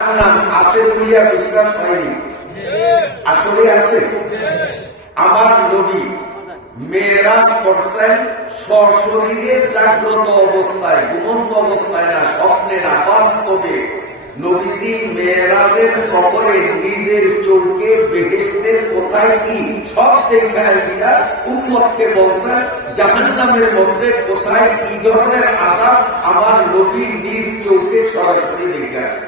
নাম আছে বলিয়া বিশ্বাস হয়নি, আসলে আছে। আমার নবী মেরাজ করছেন সশরীরে, জাগ্রত অবস্থায়, ঘুমন্ত অবস্থায় না, স্বপ্নে না, বাস্তবে। নবীজি মেরাজের সফরে নিজের চোখে বেহেশতের কোথায় কি সব দেখা ইসা উম্মতকে বলছেন জাহান্নামের মধ্যে কোথায় কি ধরনের আযাব আমার নবী নিজ চোখে সরাসরি দেখে আসছে।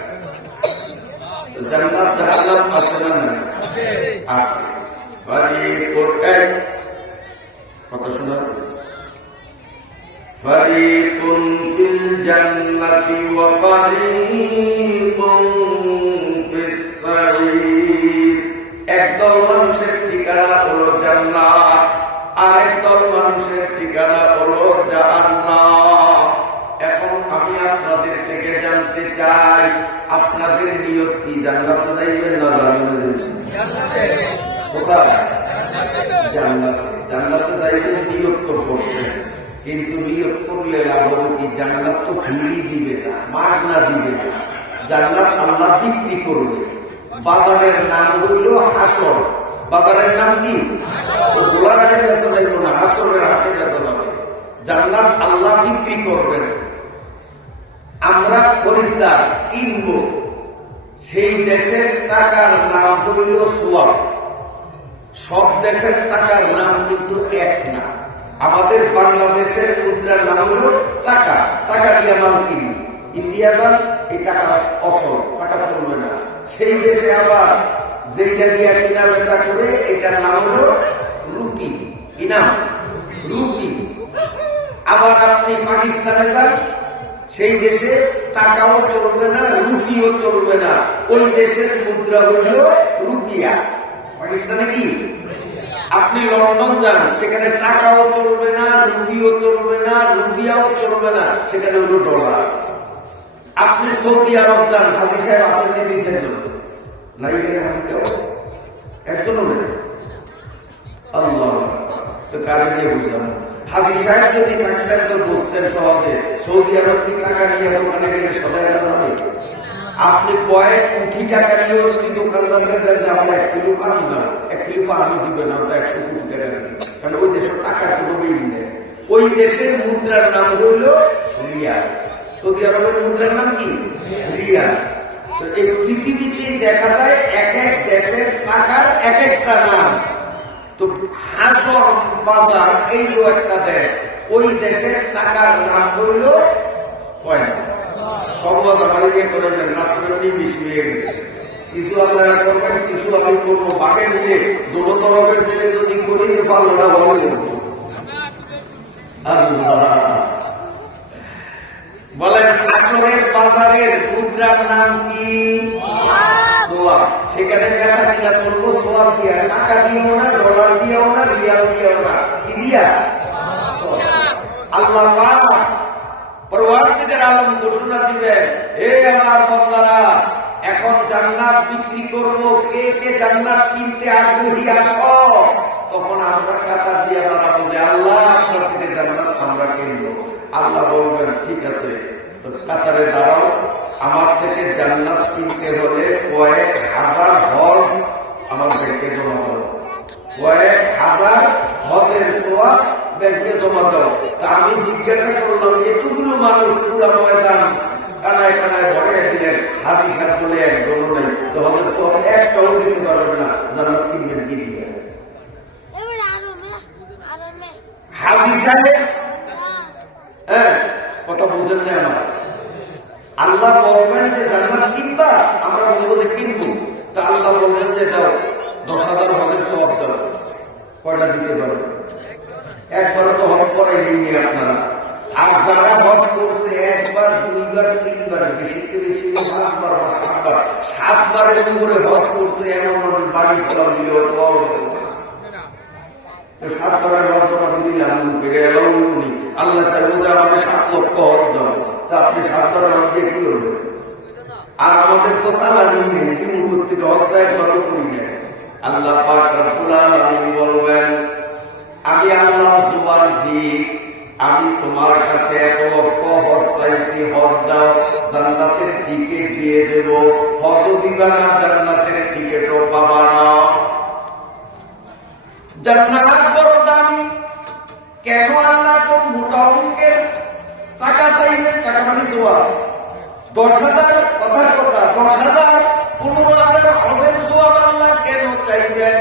জান্নাত জাহান্নাম আছে না নাই? আছে। কথা শোনা, ফারিকুন ফিল জান্নাতি ওয়া ফারিকুন ফিস সাঈর। একদল মানুষের ঠিকানা হলো জান্নাত, আর একদল মানুষের ঠিকানা হলো জাহান্নাম। এখন আমি আপনাদের থেকে জানতে চাই, আপনাদের নিয়ত কি? জান্নাতে যাইবেন না জাহান্নামে যাইবেন? কোথায়? জান্নাতে। জান্নাতে যাইবেন নিয়ত তো করছেন, কিন্তু নিয়ত করলে লাভ হবে কি? জান্নাত তো ফ্রি দিবে না, মাগনা দিবে না। জান্নাত আল্লাহ বিক্রি করবে। বাজারের নাম হইল হাসর। বাজারের নাম কি? গোলার হাটে বেচা যাইব না, হাসরের হাটে বেচা যাবে। জান্নাত আল্লাহ বিক্রি করবেন, আমরা খরিদ্দার কিনব। সেই দেশের টাকার নাম হইল সোয়াব। সব দেশের টাকার নাম কিন্তু এক না। আমাদের বাংলাদেশের মুদ্রার নাম হল টাকা। টাকা দিয়ে মাল কিনি। ইন্ডিয়া যান, এই টাকা অসল, টাকা চলবে না। সেই দেশে আবার যেটা দিয়ে কিনা বেচা করে, এটার নাম হল রুপি। কি নাম? রুপি। আবার আপনি পাকিস্তানে যান, সেই দেশে টাকাও চলবে না, রুপিও চলবে না। ওই দেশের মুদ্রা হইল রুপিয়া। পাকিস্তানে কি? আপনি লন্ডন যান, সেখানে টাকাও চলবে না, রুপিও চলবে না, রুপিয়াও চলবে না, সেখানে হইল ডলার। আপনি সৌদি আরব যান, হাজি সাহেব আসেননি দিয়েছেন না? এখানে হাজি কেউ একজন নেই। আল্লাহ, তো কারে দিয়ে বুঝাবো? হাজি সাহেব যদি থাকতেন তো বুঝতেন সহজে। সৌদি আরব কি টাকা নিয়ে দোকানে গেলে সবাই যাবে? আপনি কয়েক কোটি টাকা নিয়েও যদি দোকানদারকে দেন যে আমরা 1 কিলো পান না, 1 কিলো পানও দিবে না, ওটা 100 কোটি টাকা দিবে। কারণ ওই দেশের টাকার কোনো বিল নেই। ওই দেশের মুদ্রার নাম হইল রিয়াল। সৌদি আরবের মুদ্রার নাম কি? রিয়াল। তো এই পৃথিবীতে দেখা যায় এক এক দেশের টাকার এক একটা নাম। তো হাসর বাজার এইলো একটা দেশ, ওই দেশের টাকার নাম হইল কয়না। সব বাজার দিয়ে করে দেন, রাত্রে নিবিশ হয়ে গেছে। কিছু আপনারা করবেন, কিছু আমি করবো। বাঘে নিলে দুটো তরফের দিলে যদি করিতে পারলো না ভালো। বলেন হাসরের বাজারের মুদ্রার নাম কি? সোয়াব। সেখানে পেশা কিনা চলবো সোয়াব দিয়া। টাকা দিয়েও না, ডলার দিয়েও না, রিয়াল দিয়েও না। কি দিয়া? আল্লাহ পাক পরওয়ারদিগার আলম ঘোষণা দিবেন, হে আমার বান্দারা, এখন জান্নাত বিক্রি করবো, কে কে জান্নাত কিনতে আগ্রহী আসো। তখন আমরা কাতার দিয়ে দাঁড়াবো যে আল্লাহ আপনার থেকে জান্নাত আমরা কিনবো। আল্লাহ বলবেন ঠিক আছে, তো কাতারে দাঁড়াও, আমার থেকে জান্নাত কিনতে হলে কয়েক হাজার হজ আমার ব্যাংকে জমা দাও। কয়েক হাজার হজের সোয়াব ব্যাংকে জমা দাও। তা আমি জিজ্ঞাসা করলাম, এতগুলো মানুষ পুরো ময়দান কানায় কানায় ভরে দিলেন, হাজি সাহেব বলে একজনও নেই, তো হজের সোয়াব একটাও দিতে পারবেন না, জান্নাত কিনবেন কি দিয়ে? হাজি সাহেব, হ্যাঁ, কথা বুঝেন না আমার। আল্লাহ বলবেন যে জান্নাত কিনবা, আমরা বলবো যে কিনবো। তা আল্লাহ বলবেন যে দাও 10,000 হজের সওয়াব দাও। কয়টা দিতে পারবে? একবারও তো হজ করাই নিয়ে আপনারা। আর যারা হজ করছে একবার, দুইবার, তিনবার, বেশি বেশি 7বার বা 7বার, 7বারের উপরে হজ করছে এমন মানুষ বাড়ি সালাম দিলে অথবা 7বারের হজ করা দিলাম এলাও উনি। আল্লাহ চাইব যে আমাকে 7 লক্ষ হজ দেবো, তা আপনি 7বারের হজ দিয়ে কি করবেন? আর আমাদের তো সালানি নেই, তিনি করতে হজটা একবারও করি না। আল্লাহ পাক রব্বুল আলামিন বলবেন, আমি আল্লাহ জুবান ঠিক, আমি তোমার কাছে 1 লক্ষ হজ চাইছি, হজ দাও, জান্নাতের টিকিট দিয়ে দেব। হজও দিবা না, জান্নাতের টিকিটও পাবা না। জান্নাত বড় দামি, কেন আল্লাহ তো মোটা অঙ্কের টাকা চাইবেন? টাকা মানে সোয়াব। 10,000 কথার কথা, 10,000 15,000 হজের সোয়াব আল্লাহ কেন চাইবেন?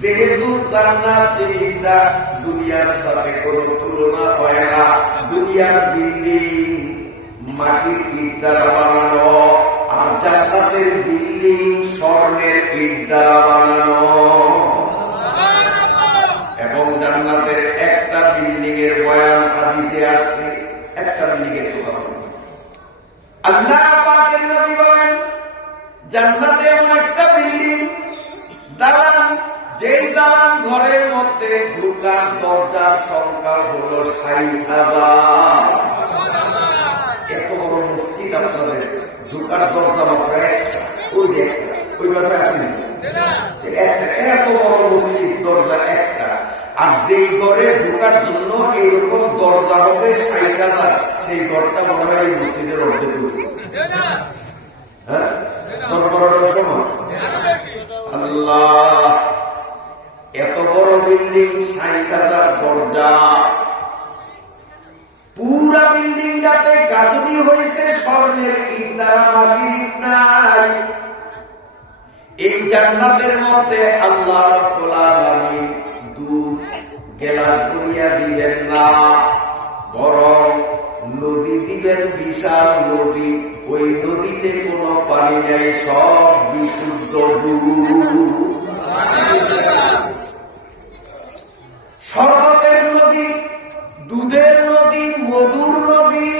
যেহেতু জান্নাত জিনিসটা দুনিয়ার সাথে কোনো তুলনা হয় না। দুনিয়ার বিল্ডিং মাটির ইট দ্বারা বানানো, আর জান্নাতের বিল্ডিং স্বর্ণের ইট দ্বারা বানানো। এবং জান্নাতের একটা বিল্ডিং এর বয়ান হাদিসে আসছে, একটা বিল্ডিং এর কথা আল্লাহ পাকের নবী বলেন, জান্নাতে এমন একটা বিল্ডিং, দালান, যেই দালান ঘরের মধ্যে ঢোকার দরজার সংখ্যা হলো 60,000। এত বড় মসজিদ, আপনাদের ঢোকার দরজা মাত্র একটা, ওই যে একটা, ওই দরজা আসেনি, এত বড় মসজিদ, দরজা একটা। আর যেই ঘরে ঢোকার জন্য এইরকম দরজা হবে 60,000, সেই ঘরটা মনে হয় এই মসজিদের অর্ধেক। হ্যাঁ, 10 বড়টার সময় আল্লাহ এত বড় বিল্ডিং, 60,000 দরজা, পুরা বিল্ডিংটাতে গাঁথনি হয়েছে স্বর্ণের ইট দ্বারা, মাটির ইট নাই। এই জান্নাতের মধ্যে আল্লাহ রাব্বুল আলামিন দুধ গেলাস করিয়া দিবেন না, বরং নদী দিবেন, বিশাল নদী। ওই নদীতে কোনো পানি নেই, সব বিশুদ্ধ দুধ। শরবতের নদী, দুধের নদী, মধুর নদী।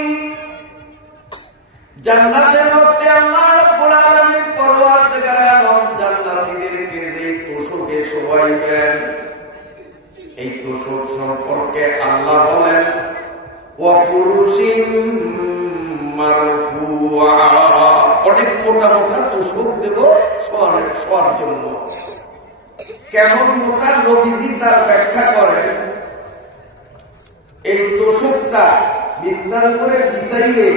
জান্নাতের মধ্যে আল্লাহ রাব্বুল আলামিন পরওয়ারদিগার আলম জান্নাতীদেরকে যে তোষকে শোয়াইবেন, এই তোষক সম্পর্কে আল্লাহ বলেন, ওয়া ফুরুশিম মারফুআ, অনেক মোটা মোটা তোষক দেব শোয়ার জন্য। কেমন মোটা? নবীজি তার ব্যাখ্যা করেন, এই তোষকটা বিস্তার করে বিছাইলে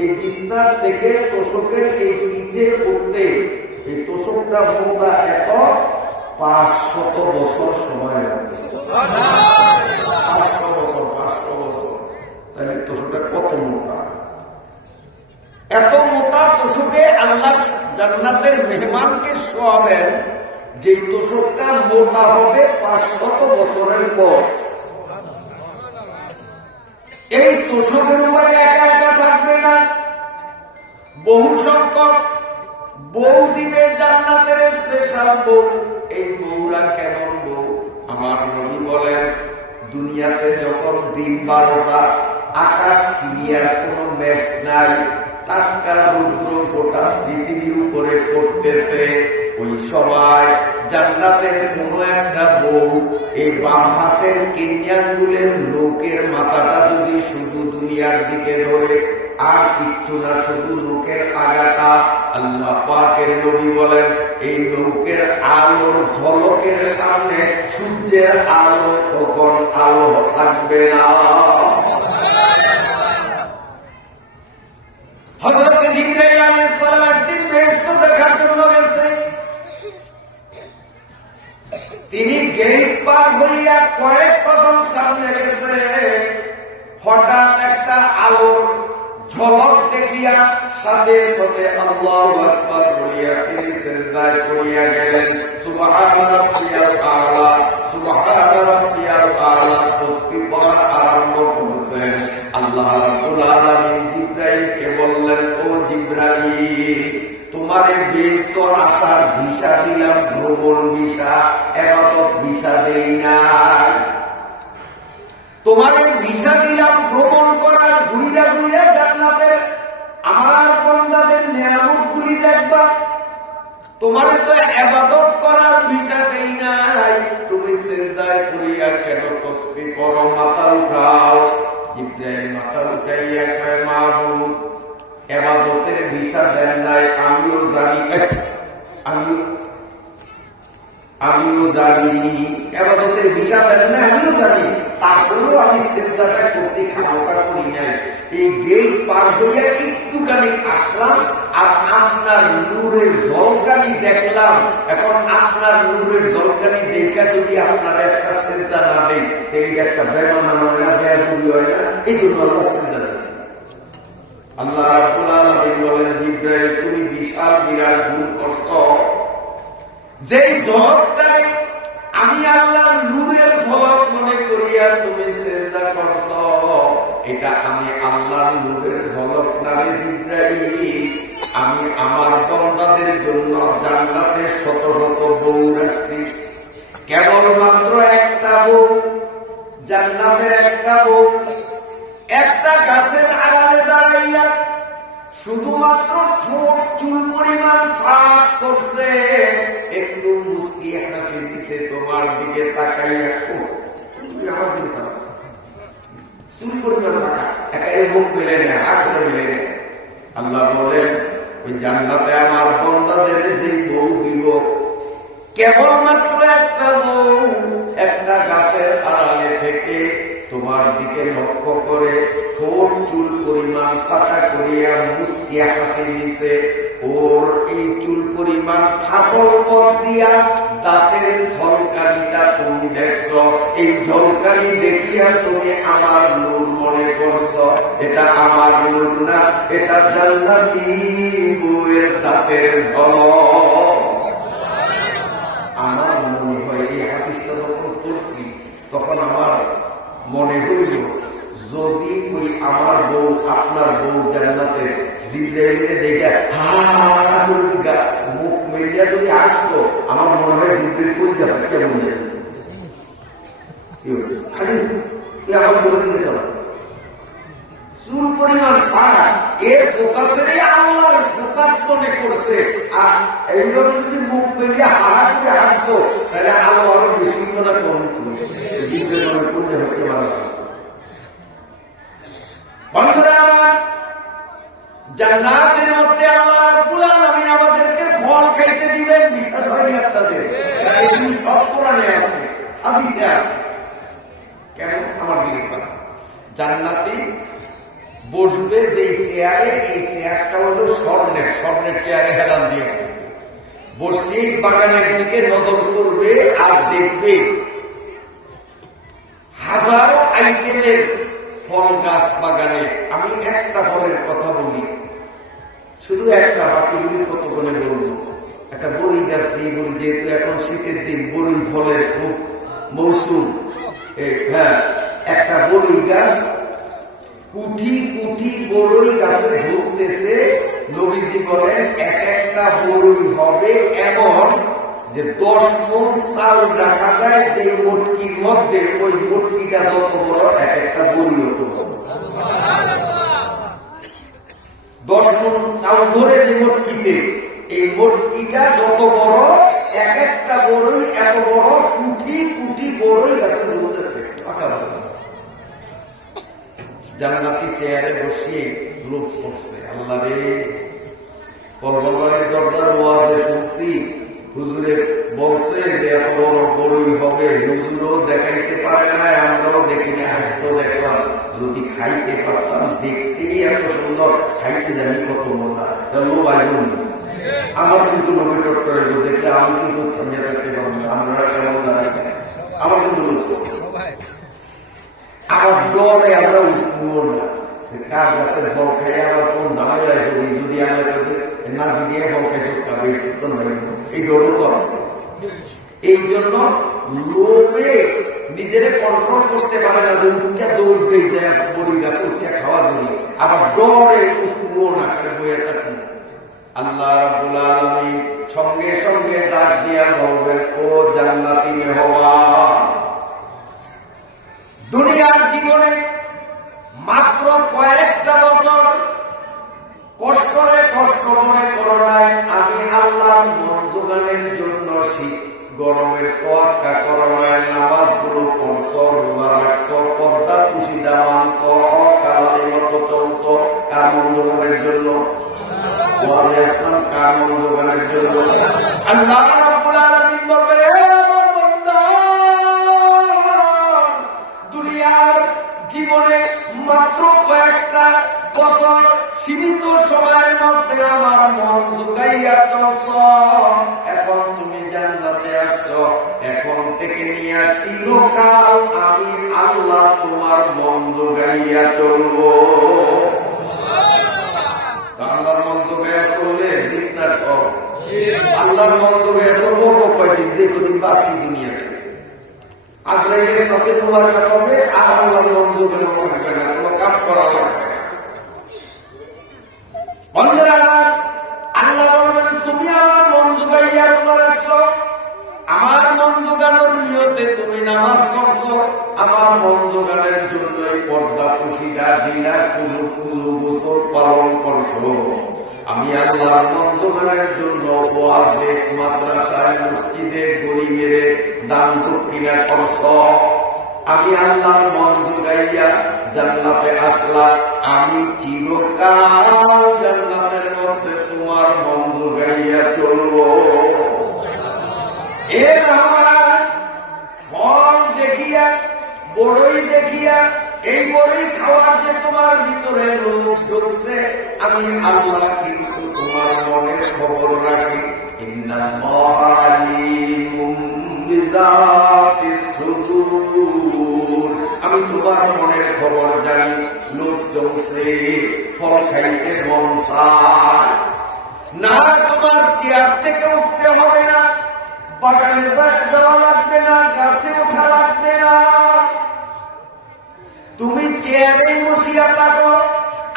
এই বিস্তার থেকে তোষকের এই পিঠে উঠতে এই তোষকটা মোটা এত 500 বছর সময় লাগবে। 500 বছর, 500 বছর। তাহলে তোষকটা কত মোটা? এত মোটা তোষকে আল্লাহ জান্নাতের মেহমানকে শোয়াবেন, যে তোষকটা মোটা হবে 500 বছরের পর। এই তোষকের উপরে একা একা থাকবে না, বহু সংখ্যক বউ দিবে জান্নাতের স্পেশাল বউ। এই বউরা কেমন বউ? আমার নবী বলেন, দুনিয়াতে যখন দিন 12টা, আকাশ ক্লিয়ার, কোনো মেঘ নাই, টাটকা রুদ্র গোটা পৃথিবীর উপরে পড়তেছে, ওই সময় জান্নাতের কোন একটা বউ এই বাম হাতের কিন্যাঙ্গুলের লোকের মাথাটা যদি শুধু দুনিয়ার দিকে ধরে, আর কিচ্ছু না, শুধু লোকের আগাটা, আল্লাহ পাকের নবী বলেন, এই লোকের আলোর ঝলকের সামনে সূর্যের আলো তখন আলো থাকবে না। হযরত জিবরাইল আলাইহিস সালাম একদিন বেহেশত দেখার জন্য গেছে। তিনি গেট পার হইয়া কয়েক কদম সামনে গেছে, হঠাৎ একটা আলোর ঝলক দেখিয়া সাথে সাথে আল্লাহু আকবার বলিয়া তিনি সিজদায় পড়িয়া গেলেন। সুবহান রাব্বিয়াল আ'লা, সুবহান রাব্বিয়াল আ'লা তাসবিহ পড়া আরম্ভ করেছেন। আল্লাহ রাব্বুল আলামিন জিবরাইলকে বললেন, ও জিবরাইল, তোমারে বেহেশত আসার ভিসা দিলাম, ভ্রমণ ভিসা, ইবাদত ভিসা দেই নাই। তোমারে ভিসা দিলাম ভ্রমণ করার, ঘুইরা ঘুইরা জান্নাতের আমার বান্দাদের নিয়ামতগুলি দেখবা। তোমারে তো ইবাদত করার ভিসা দেই নাই, তুমি সিজদায় পড়িয়া কেন তাসবিহ পড়ো, মাথা উঠাও। জিবরাইল মাথা উঠাইয়া কয়, মাবুদ, ইবাদতের ভিসা দেন নাই, আমিও জানি, আমিও জানি এবাদতের ভিসা দেন না, আমিও জানি, তারপরেও আমি চিন্তাটা করছি, খাওয়া করি নাই। এই গেট পার হইয়া একটুখানি আসলাম আর আপনার নূরের ঝলকানি দেখলাম। এখন আপনার নূরের ঝলকানি দেখা যদি আপনারা একটা চিন্তা না দেয়, এই একটা বেমানা হয় না, বেয়াদবি হয় না, এই জন্য আল্লাহ চিন্তা দিয়েছে। আল্লাহ রাব্বুল আলামিন বলেন, জিবরাইল তুমি বিশাল বিরাট ভুল করছো। যেই ঝলকটাই আমি আল্লাহর নূরের ঝলক মনে করিয়া তুমি সিজদা করছো, এটা আমি আল্লাহর নূরের ঝলক না রে জিবরাইল। আমি আমার বান্দাদের জন্য জান্নাতে শত শত বউ রাখছি, কেবলমাত্র একটা বউ, জান্নাতের একটা বউ একটা গাছের আড়ালে দাঁড়াইয়া শুধুমাত্র ঠোঁট চুল পরিমাণ ফাঁক করছে, একটু মুস্কি হাসি দিছে তোমার দিকে তাকাইয়া, আমার দিকে চুল পরিমাণ ফাঁকা, একাই মুখ মেলে নেয়, হাত মেলে নেয়। আল্লাহ বলেন, ওই জান্নাতে আমার বান্দাদের যে বউ দিব, কেবলমাত্র একটা বউ একটা গাছের আড়ালে থেকে তোমার দিকে লক্ষ্য করে ঠোঁট চুল পরিমাণ ফাঁকা করিয়া মুস্কিয়া হাসি দিছে। ওর এই চুল পরিমাণ ফাঁকল পথ দিয়া দাঁতের ঝলকানিটা তুমি দেখছো, এই ঝলকানি দেখিয়া তুমি আমার নূর মনে করছো। এটা আমার নূর না, এটা জান্নাতি বউয়ের দাঁতের ঝলক। আমার মনে হয় এই হাদিসটা যখন পড়ছি তখন আমার মনে হইল, যদি ওই আমার বউ আপনার বউ জান্নাতের জিবরাইলের দেখে মুখ মেলিয়া যদি আসতো, আমার মনে হয় জিবরাইল কই যাবে, কেমন খালি আমার বলে দিয়েছে চুল পরিমাণ ফাঁকা, এর ফোকাসের আল্লাহর ফোকাস মনে করছে। আর এইভাবে যদি মুখ মেলিয়ে হারা করে আসতো, তাহলে আলো আরো বেশি না কমিত মনে করতে হতে পারা। বন্ধুরা আমার, জান্নাতের মধ্যে আল্লাহ রাব্বুল আলামিন আমাদেরকে ফল খাইতে দিবেন, বিশ্বাস হয়নি আপনাদের? এই সব কোরআনে আছে, হাদিসে আছে। কেমন? আমার দিকে জান্নাতি বসবে যে চেয়ারে, এই চেয়ারটা হলো স্বর্ণের, স্বর্ণের চেয়ারে হেলান দিয়ে বসে বাগানের দিকে নজর করবে আর দেখবে হাজারো আইটেমের ফল গাছ বাগানে। আমি একটা ফলের কথা বলি, শুধু একটা, বাকিগুলি কত বলে বলবো। একটা বড়ই গাছ দিয়ে বলি, যেহেতু এখন শীতের দিন, বড়ই ফলের খুব মৌসুম। হ্যাঁ, একটা বড়ই গাছ, কুঠি কুঠি বড়ই গাছে ঝুলতেছে। নবীজি বলেন, এক একটা বড়ই হবে এমন যে 10 মণ চাল রাখা যায়, যে মটকির মধ্যে ওই মটকিটা যত বড়, এক একটা বড়ি হতো। 10 মণ চাল ধরে যে মটকিতে, এই মটকিটা যত বড়, এক একটা বড়ই এত বড়, কুঠি কুঠি বড়ই গাছে ঝুলতেছে। জান্নাতি চেয়ারে বসিয়ে লোক করছে। আল্লাহ রে, কলবারের দরজার ওয়াজে শুনছি, হুজুরে বলছে যে এত বড় বড়ই হবে, হুজুরও দেখাইতে পারে না, আমরাও দেখিনি, আজকেও দেখলাম। যদি খাইতে পারতাম, দেখতেই এত সুন্দর, খাইতে জানি কত মজা। লোক আইনি, আমার কিন্তু নবী ডক্টর দেখলে আমি কিন্তু থামিয়ে থাকতে পারবো না। আমরা কেমন দাঁড়াই, আমার কিন্তু লোক আমার ডরে আমরা উঠবো না, কার গাছের ফল খাই আবার কোন ঝামেলায় করি, যদি আমরা না দিয়ে ফল খাইছো, এই ডরও তো আছে। এই জন্য লোভে নিজেরে কন্ট্রোল করতে পারে না, যে উঠা দৌড় দিয়ে যায় বড়ি গাছে উঠা খাওয়া দিই, আবার ডরে উঠবো না করে বইয়ে থাকি। আল্লাহ রাব্বুল আলামিন সঙ্গে সঙ্গে ডাক দিয়া বলবেন, ও জান্নাতি মেহমান, দুনিয়ার জীবনে মাত্র কয়েকটা বছর কষ্ট মনে করো নাই, আমি আল্লাহ মন যোগানের জন্য শীত গরমের তোয়াক্কা করো নাই, নামাজগুলো পড়ছ, রোজা রাখছ, পর্দা পুশিদা মানছ, অকালের মতো চলছ, কার মন যোগানের জন্য? কার মন যোগানের জন্য? আল্লাহ রাব্বুল আলামিন বলবেন, সীমিত সময়ের মধ্যে আমার মন জুগাইয়া চলছ, এখন তুমি জান্নাতে আসছো, এখন থেকে নিয়ে চিরকাল আমি আল্লাহ তোমার মন জুগাইয়া চলবো। আল্লাহর মন জোগাইয়া চললে জিতনা কম। আল্লাহর মন জোগাইয়া চলবো কয়দিন, যে কদিন বাঁচি দুনিয়াতে। আজরাইলের সাথে তোমার হবে, আর আল্লাহর মন জোগাইয়া থাকবে না, কোনো কাজ করা লাগবে না। বন্ধুরা আল্লাহ বলবেন, তুমি আমার মন জোগাইয়া রাখছো, আমার মন জোগানোর নিয়তে তুমি নামাজ পড়ছো, আমার মন জোগানোর জন্য পর্দা পুশিদা দিলা কুলু কুলু গোসল পালন করছো। আমি আল্লাহর মন জোগানোর জন্য ওয়াজে মাদ্রাসায় মসজিদে গরিবের দান দক্ষিণা করছো। আমি আল্লাহর মন জোগাইয়া জান্নাতে আসলাম, আমি চিরকাল জান্নাতের মধ্যে তোমার মন জোগাইয়া চলবো। ফল দেখিয়া বড়ই দেখিয়া এই বড়ই খাওয়ার যে তোমার ভিতরে লোক ঢুকছে, আমি আল্লাহ কিন্তু তোমার মনের খবর রাখি। ইন্নাল্লাহা আলীমুম বিযাতিস সুদূর, আমি তোমার মনের খবর জানি। লোক জমছে, ফল খাইতে মন চায় না, তোমার চেয়ার থেকে উঠতে হবে না, বাগানে যাওয়া লাগবে না, গাছে ওঠা লাগবে না, তুমি চেয়ারে বসিয়া থাকো।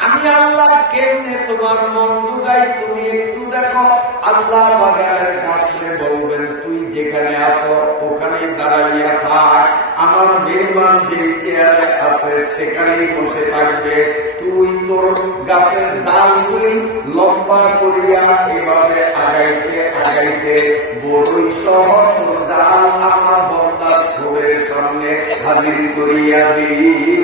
আমি আল্লাহ কেমনে তোমার মন জোগাই তুমি একটু দেখো। আল্লাহ বাগানের গাছে বলবেন, তুই যেখানে আছো ওখানে দাঁড়াইয়া থাক, আমার মেহমান যে চেয়ারে আছে সেখানেই বসে থাকবে। তুই তোর গাছের ডালগুলি লম্বা করিয়া এভাবে আগাইতে আগাইতে বড়ই সহ তোর ডাল আমার বন্দার ছোড়ের সামনে হাজির করিয়া দিই।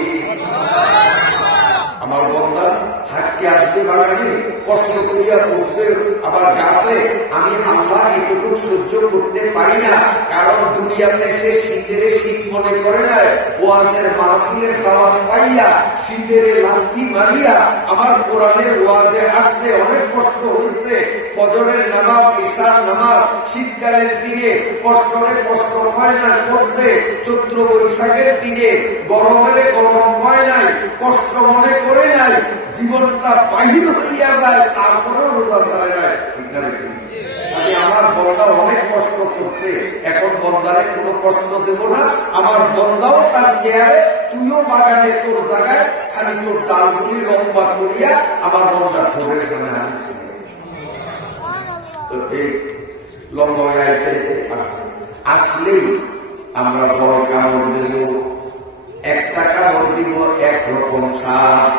আমার বন্দা হাঁটতে আসবে বাগানে, কষ্ট করিয়া উঠবে আবার গাছে। আমি আল্লাহ এটুকু সহ্য করতে পারি না, কারণ দুনিয়াতে সে শীতের শীত মনে করে না, ওয়াজের মাহফিলের দাওয়াত পাইয়া শীতের লাথি মারিয়া আমার কোরআনের ওয়াজে আসছে, অনেক কষ্ট হয়েছে। ফজরের নামাজ, ঈশার নামাজ শীতকালের দিনে কষ্টরে কষ্ট হয় না করছে, চৈত্র বৈশাখের দিনে গরমের গরম হয় নাই, কষ্ট মনে করে নাই, জীবনটা বাহির হইয়া যায়, তারপরেও রোজা চালায় নাই। আমার বন্দা অনেক কষ্ট করছে, এখন বন্দারে কোনো কষ্ট দেব না। আমার বন্দাও তার চেয়ারে, তুইও বাগানে তোর জায়গায়, খালি তোর ডালগুলি লম্বা করিয়া আমার বন্দার ঠোঁটের সামনে আনছে। তো এই লম্বা আসলেই আমরা বড় কামড় দেব, একটা কামড় দিব একরকম স্বাদ,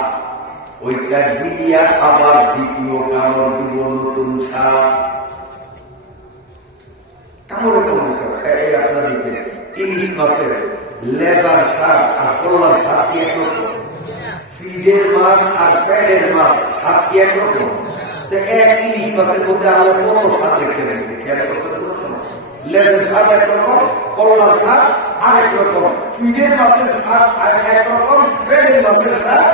ওইটা দিয়া আবার দ্বিতীয় কামড় দিব নতুন স্বাদ। কামড়ে কেমন স্বাদ? এই আপনারা দেখেন, ইলিশ মাছের লেজার স্বাদ আর কল্লার স্বাদ কি একরকম? ফিডের মাছ আর প্যাডের মাছ স্বাদ কি একরকম? তো এক ইলিশ মাছের মধ্যে আল্লাহ কত স্বাদ রেখে দিয়েছে, খেয়াল করতে। লেজের স্বাদ একরকম, কল্লার স্বাদ আরেক রকম, ফিডের মাছের স্বাদ আর একরকম, প্যাডের মাছের স্বাদ।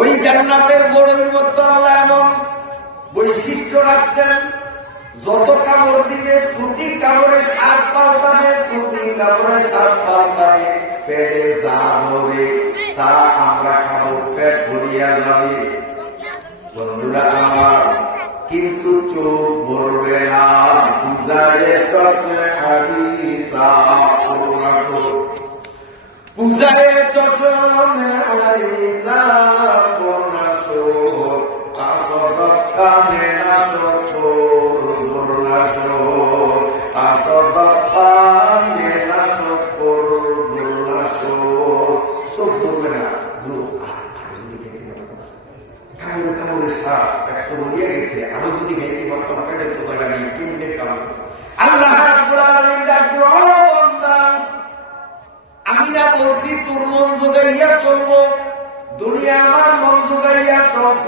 ওই জান্নাতের বড়ই মধ্যে আল্লাহ এমন বৈশিষ্ট্য রাখছেন, যত কামড় দিবে প্রতি কামড়ে স্বাদ পাল্টাবে, প্রতি কামড়ে স্বাদ পাল্টাবে, পেটে যা ধরে তা আমরা খাবো, পেট ভরিয়া যাবে। বন্ধুরা আমার, কিন্তু চোখ ভরবে না, পূজারে চক্রে হারিসা পূজারে চশমে হারিসা করনাশো আসব কামে নাশো করনাশো আসব কামে নাশো করনাশো। সব বলবে না, কামড়ে কামড়ে সাপ একটা বলিয়া গেছে, আরো যদি খাইতে পারতাম পেটে তো জায়গা নেই, কেমনে কামড়। আল্লাহ রাব্বুল আলামিন ডাকলো, ও বান্দা, আমি না বলছি তোর মন জোগাইয়া চলবো, দুনিয়া আমার মন জোগাইয়া চলছ,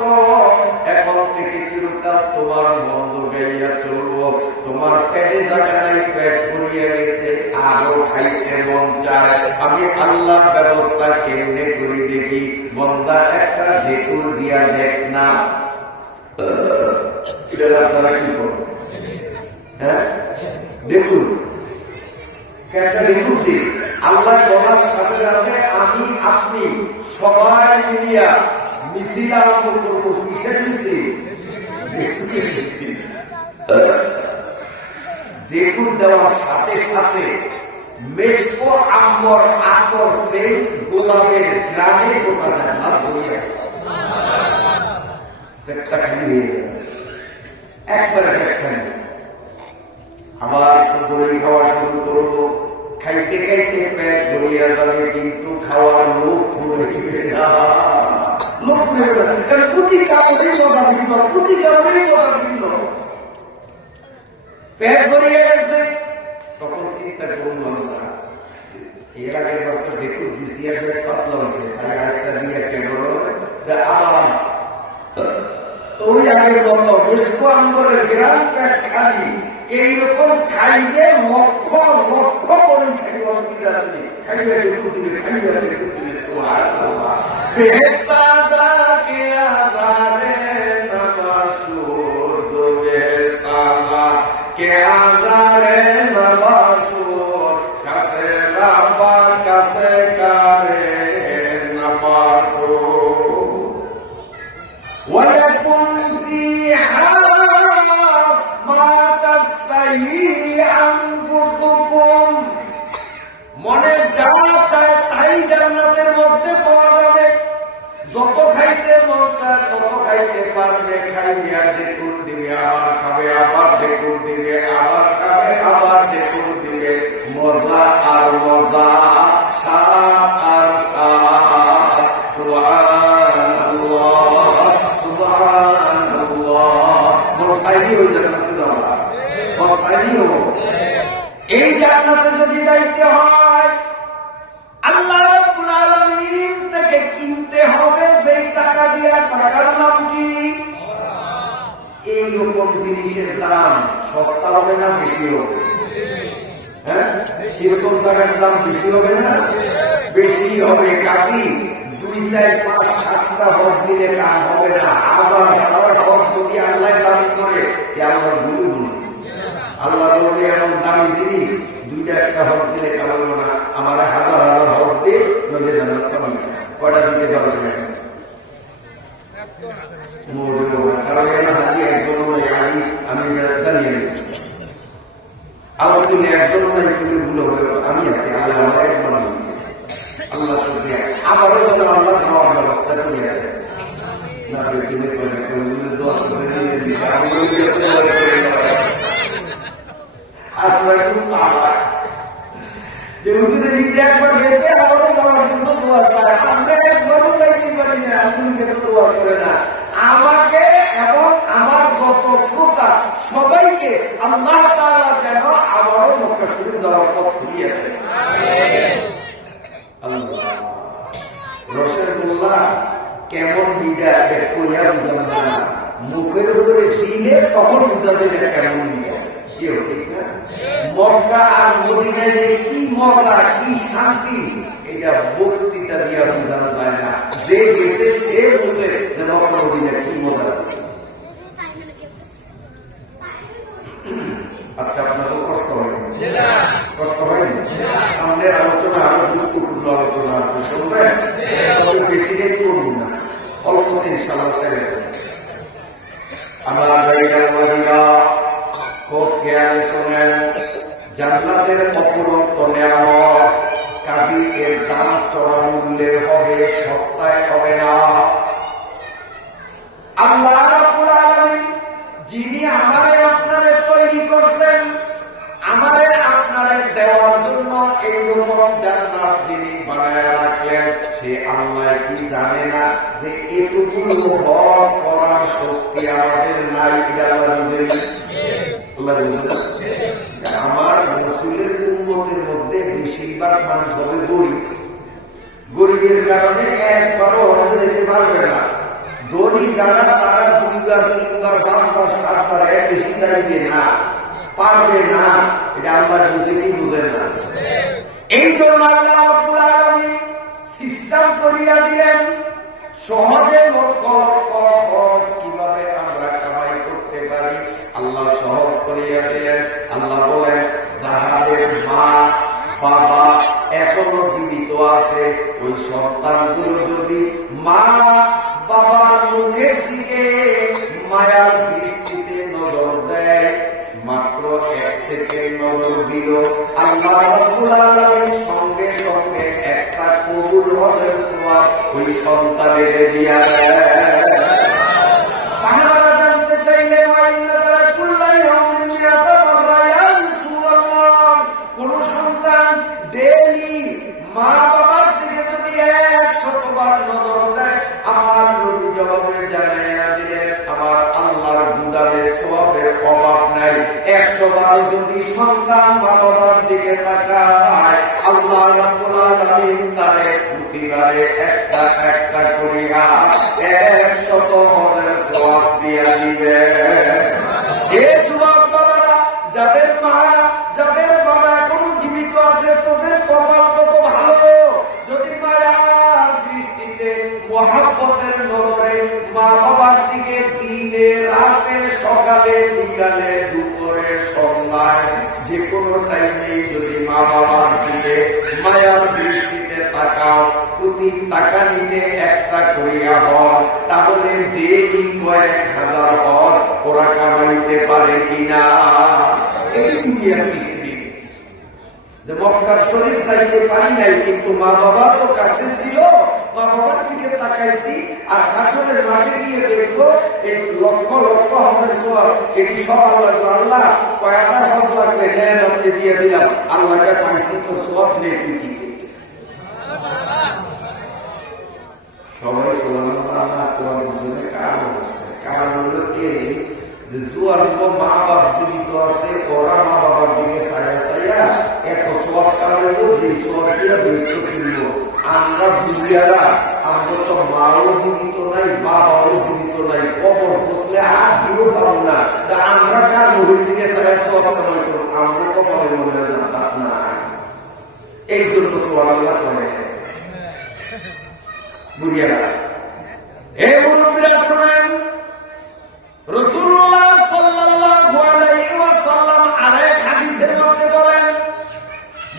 এখন থেকে চিরকাল তোমার মন জোগাইয়া চলবো। তোমার পেটে জায়গা নাই, পেট ভরিয়া গেছে, আরো খাইতে মন চায়। আমি আল্লাহ ব্যবস্থা কেমনে করি দেখি। বন্দা একটা ঢেকুর দিয়া দেখ না। এটা আপনারা কি করবেন? হ্যাঁ, ঢেকুর, একটা ঢেকুর দিই। আল্লাহ বলার সাথে সাথে আমি আপনি সবাই মিলিয়া মিছিল আরম্ভ করবো। কিসের মিছিল? ঢেকুর দেওয়ার সাথে সাথে মেসকো আম্বর আতর সেন্ট গোলাপের গ্রামে গোটা যায় না, বলে পেটটা খালি হয়ে যাবে, একবারে পেট খালি। আবার দই খাওয়া শুরু করবো, খাইতে খাইতে পেট ভরিয়া যাবে, কিন্তু খাওয়ার লোক ফুলবে না, লোক ফুলবে না। কারণ প্রতি কাপড়েই কথা ভিন্ন, প্রতি কাপড়েই কথা ভিন্ন। পেট ভরিয়া গেছে, তখন চিন্তা করুন না, এর আগের বারটা দেখুন দিছি আসলে পাতলা হয়েছে, আরেকটা দিয়ে কেন আবার ওই আগের মতো মেসকো আম্বরের গ্রাম পেট খালি। এইরকম খাইলে লক্ষ লক্ষ করে খাইবে, অসুবিধা নেই। খাইবে ঢেকুর দিবে, খাইবে ঢেকুর দিবে। সুবহানাল্লাহ। বেহেশতা যাকে আযাবে নবাসুর, বেহেশতা কে আযাবে নবাসুর, কাছে রাব্বা কাছে কারে নবাসুর। ওয়ালাকুম ফিহা মনে যা চায় তাই জান্নাতের মধ্যে পাওয়া যাবে। যত খাইতে মন চায় তত খাইতে পারবে। খাইবে আর ঢেকুর দিবে, আবার খাবে, আবার ঢেকুর দিবে, আবার খাবে, আবার ঢেকুর দিবে। মজা আর মজা, স্বাদ আর স্বাদ। সুবহানাল্লাহ, সুবহানাল্লাহ। মনসাইনি হয়ে জান্নাতে যাওয়া, মনসাইনি হবো। এই জান্নাতে যদি যাইতে হয়, আল্লাহ রাব্বুল আলামিন থেকে কিনতে হবে যে টাকা দিয়া। টাকার নাম কি? এইরকম জিনিসের দাম সস্তা হবে না বেশি হবে? হ্যাঁ, সেরকম টাকার দাম বেশি হবে না বেশি হবে। কাজী 2, 4, 5, 7টা হজ দিলে কাম হবে না। হাজার হাজার হজ যদি আল্লাহ দাবি করে, আল্লাহ গুরু আল্লাহ বলবে এমন দামি জিনিস 2টা একটা হজ দিলে কামাবো না, আমার হাজার হাজার হজ দিয়ে নদী জান্নাত কামাই। কয়টা দিতে পারবে না? কারণ হাজি একজন আমি জানিয়ে নিচ্ছি। আবার তুমি একজন নাই, তুমি ভুলো আমি আছি, আল্লাহ আমার একবার নিয়েছি। আল্লাহ শুকরিয়া। আবারও যেন আল্লাহ খাওয়ার ব্যবস্থা করে নিজে একবার গেছে, আমারও যাওয়ার জন্য দোয়া চায়। আমরা একবারও চাইতে পারি না, আপনি যেন দোয়া করে না। আমাকে এবং আমার যত শ্রোতা সবাইকে আল্লাহ তাআলা যেন আবারও মক্কা শরীফ যাওয়ার পথ খুলিয়ে দেয়। রসের গোল্লা কেমন বিটা কইয়া বুঝানো যায় না, মুখের উপরে দিলে তখন বুঝা যায় না কেমন বিটা। কেউ ঠিক না? মক্কা আর মদিনায় যে কি মজা, কি শান্তি, এটা বক্তৃতা দিয়া বুঝানো যায় না। যে গেছে সে বুঝে যে মক্কা মদিনায় কি মজা। আচ্ছা, আপনার তো কষ্ট হয়নি? কষ্ট হয়নি? সামনের আলোচনা আরো গুরুত্বপূর্ণ আলোচনা আপনি শুনবেন, বেশি দিন করব না, অল্প দিন সামনে ছেড়ে আমার জায়গা খুব খেয়াল শোনেন। জান্নাতের অপরন্ত নেয়ামত, কাজী এর দাম চড়া মূল্যের হবে, সস্তায় হবে না। আল্লাহ রাব্বুল আলামিন যিনি আমারে আপনারে তৈরি করছেন, আমারে আপনারে দেওয়ার জন্য এইরকম জান্নাত যিনি বানায় রাখলেন, সে আল্লাহ কি জানে না যে এটুকুন হজ করার শক্তি আমাদের নাই? আমার রাসূলের উম্মতের মধ্যে বেশিরভাগ মানুষ হবে গরিব। গরিবের কারণে একবারও হজে যেতে পারবে না। ধনী যারা তারা 2 বার 3 বার 5 বার 7 বার এর বেশি যাইবে না, পারবে না। এটা আল্লাহ বুঝে কি বুঝে না? এই জন্য আল্লাহ রাব্বুল আলামিন সিস্টেম করিয়া দিলেন সহজে লক্ষ লক্ষ হজ কিভাবে আমরা কামাই করতে পারি আল্লাহ সহজ করিয়া দিলেন। আল্লাহ বলেন যাহাদের মা বাবা এখনো জীবিত আছে ওই সন্তানগুলো যদি মা বাবার মুখের দিকে মায়ার দৃষ্টিতে নজর দেয়, মাত্র 1 সেকেন্ড নজর দিল, আল্লাহ রাব্বুল আলামিন সঙ্গে সঙ্গে একটা কবুল হজের সওয়াব ওই সন্তানের দিয়া দেয়। সাহাবারা জানতে চাইলেন কোন সন্তান ডেইলি মা বাবার দিকে যদি 100 বার নজর দেয়, আমার নবী জবাবে জানাইয়া দিলেন আমার আল্লাহর গুদামে সওয়াবের অভাব নাই। 100 বার যদি সন্তান মা বাবার দিকে তাকায়, আল্লাহ রাব্বুল আলামিন তারে প্রতিবারে একটা একটা করিয়া 100 হজের সওয়াব দিয়া দিবে। এ যুবক বাবারা, যাদের মা যাদের বাবা এখনো জীবিত আছে, তোদের কপাল কত ভালো। যদি মায়ার দৃষ্টিতে মহাব্বতের নজরে মা বাবার দিকে দিনে রাতে সকালে বিকালে দুপুরে সন্ধ্যায় যে কোনো টাইমে যদি মা বাবার দিকে মায়ার দৃষ্টিতে তাকাও, প্রতি তাকানিতে একটা করিয়া হন, তাহলে ডেইলি কয়েক হাজার হজ ওরা কামাইতে পারে কিনা? এই দুনিয়ার কৃষি দিন যে মক্কার শরীফ যাইতে পারি নাই, কিন্তু মা বাবা তো কাছে ছিল, মা বাবার দিকে তাকাইছি, আর হাসরের মাঠে গিয়ে দেখবো এই লক্ষ লক্ষ হজের সওয়াব। এটি সব আল্লাহ কয় হাজার হজ লাগবে নেন আপনি দিয়ে দিলাম, আল্লাহকে পাইছি তো সওয়াব নেই কি সবাই কারণ হলো এই যে জুয়ান মা বাপ জীবিত আছে, ওরা মা বাবার দিকে ছায়া ছায়া এত সব কামাইবো যে সব দিয়া ব্যস্ত কিনব। আমরা বুঝিয়ারা আমরা তো মাও জীবিত নাই, বাবাও জীবিত নাই, কবর বসলে আর দিও পাবো না। তা আমরা কার মুখের দিকে ছায়া সব কামাই করবো? আমরা কপালে মনে জানতাম না। এই জন্য সব আল্লাহ করে বুঝিয়ারা। হে মুরব্বীরা শোনেন, রাসূলুল্লাহ সাল্লাল্লাহু আলাইহি ওয়াসাল্লাম আরেক হাদিসের মধ্যে বলেন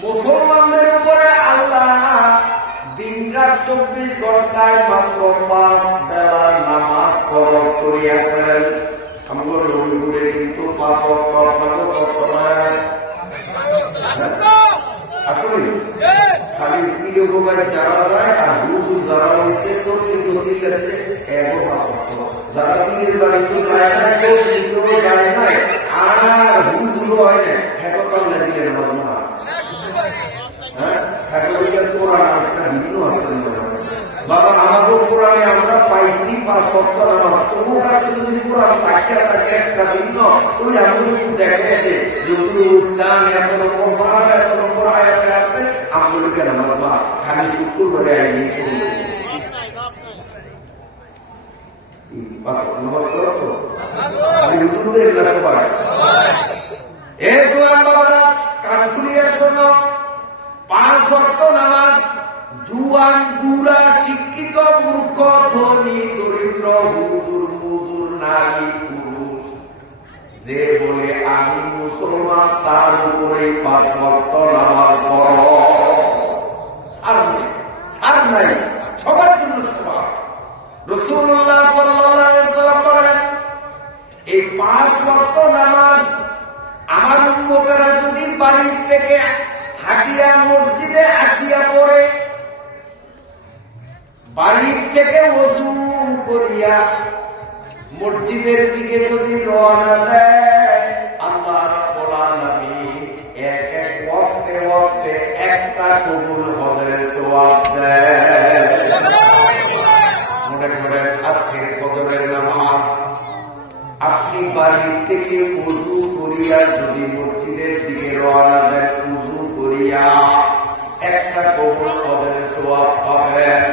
মুসলমানদের উপরে আল্লাহ দিনরাত 24 ঘন্টায় মাত্র 5 বেলার নামাজ ফরজ করিয়াছেন। আমরা রবিবারে কিন্তু 5 ওয়াক্ত আপনাকে 10 সময় আসলে খালি ফিরে গোবাই যারা যায় আর হুজুর যারা হয়েছে তোর কিন্তু সিলেটে এগো 5 ওয়াক্ত, যারা পীরের বাড়ি তো যায় না, কেউ কিন্তু যায় না, আর হুজুরও হয় না, হ্যাঁ কামলা দিলে নামাজ না। হ্যাঁ হ্যাঁ কোরআন একটা ভিন্ন আছে বাবা, আমাদের কোরআনে আমরা পাইছি 5 ওয়াক্ত নামাজ, তবু কাছে যদি কোরআন থাকে থাকে একটা ভিন্ন, ওই আমি দেখে যে যদি ইসলাম এত নম্বর পড়া এত নম্বর আয়াতে আছে, আমগুলোকে নামাজ বা খালি শুক্রবারে আইনি নামাজ পড়ো তো আমি হুজুরদের না সবাই। এ জোয়ান বাবারা কান খুলিয়ে শোনো, 5 ওয়াক্ত নামাজ জুয়ান বুড়া শিক্ষিত মূর্খ ধনী দরিদ্র হুজুর মুজুর নারী পুরুষ যে বলে আমি মুসলমান তার উপরে 5 ওয়াক্ত নামাজ পড়ো, ছাড় নাই, সবার জন্য সবার। রাসূলুল্লাহ সাল্লাল্লাহু আলাইহি ওয়াসাল্লাম বলেন এই 5 ওয়াক্ত নামাজ আমার উম্মতেরা যদি বাড়ির থেকে হাঁটিয়া মসজিদে আসিয়া পড়ে, বাড়ির থেকে ওযু করিয়া মসজিদের দিকে যদি রওনা দেয়, আল্লাহ রাব্বুল আলামিন এক এক ওয়াক্তে ওয়াক্তে একটা কবুল হজের সওয়াব দেয়। মনে করেন আজকের ফজরের নামাজ আপনি বাড়ির থেকে ওযু করিয়া যদি মসজিদের দিকে রওনা দেন, ওযু করিয়া একটা কবুল হজের সওয়াব পাবেন।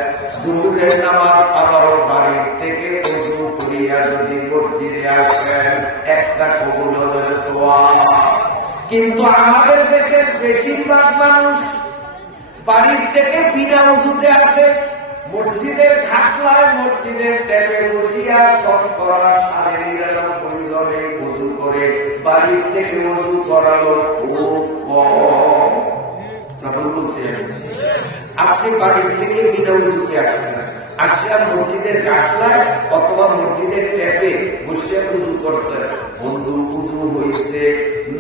জোহরের নামাজ আবারও বাড়ির থেকে ওযু করিয়া যদি মসজিদে আসেন একটা কবুল হজরের সওয়াব। কিন্তু আমাদের দেশের বেশিরভাগ মানুষ বাড়ির থেকে বিনা ওযুতে আসে, মসজিদের ঢাকলায় মসজিদের ট্যাপে বসিয়া শতকরা ৯৯.৯ জনে ওযু করে, বাড়ির থেকে ওযু করালো খুব কম। বলছে আপনি বাড়ির থেকে বিনা ওযুতে আসছেন, আসিয়া মসজিদের ঢাকলায় অথবা মসজিদের ট্যাপে বসিয়া ওযু করছেন, বন্ধু ওযু হইছে,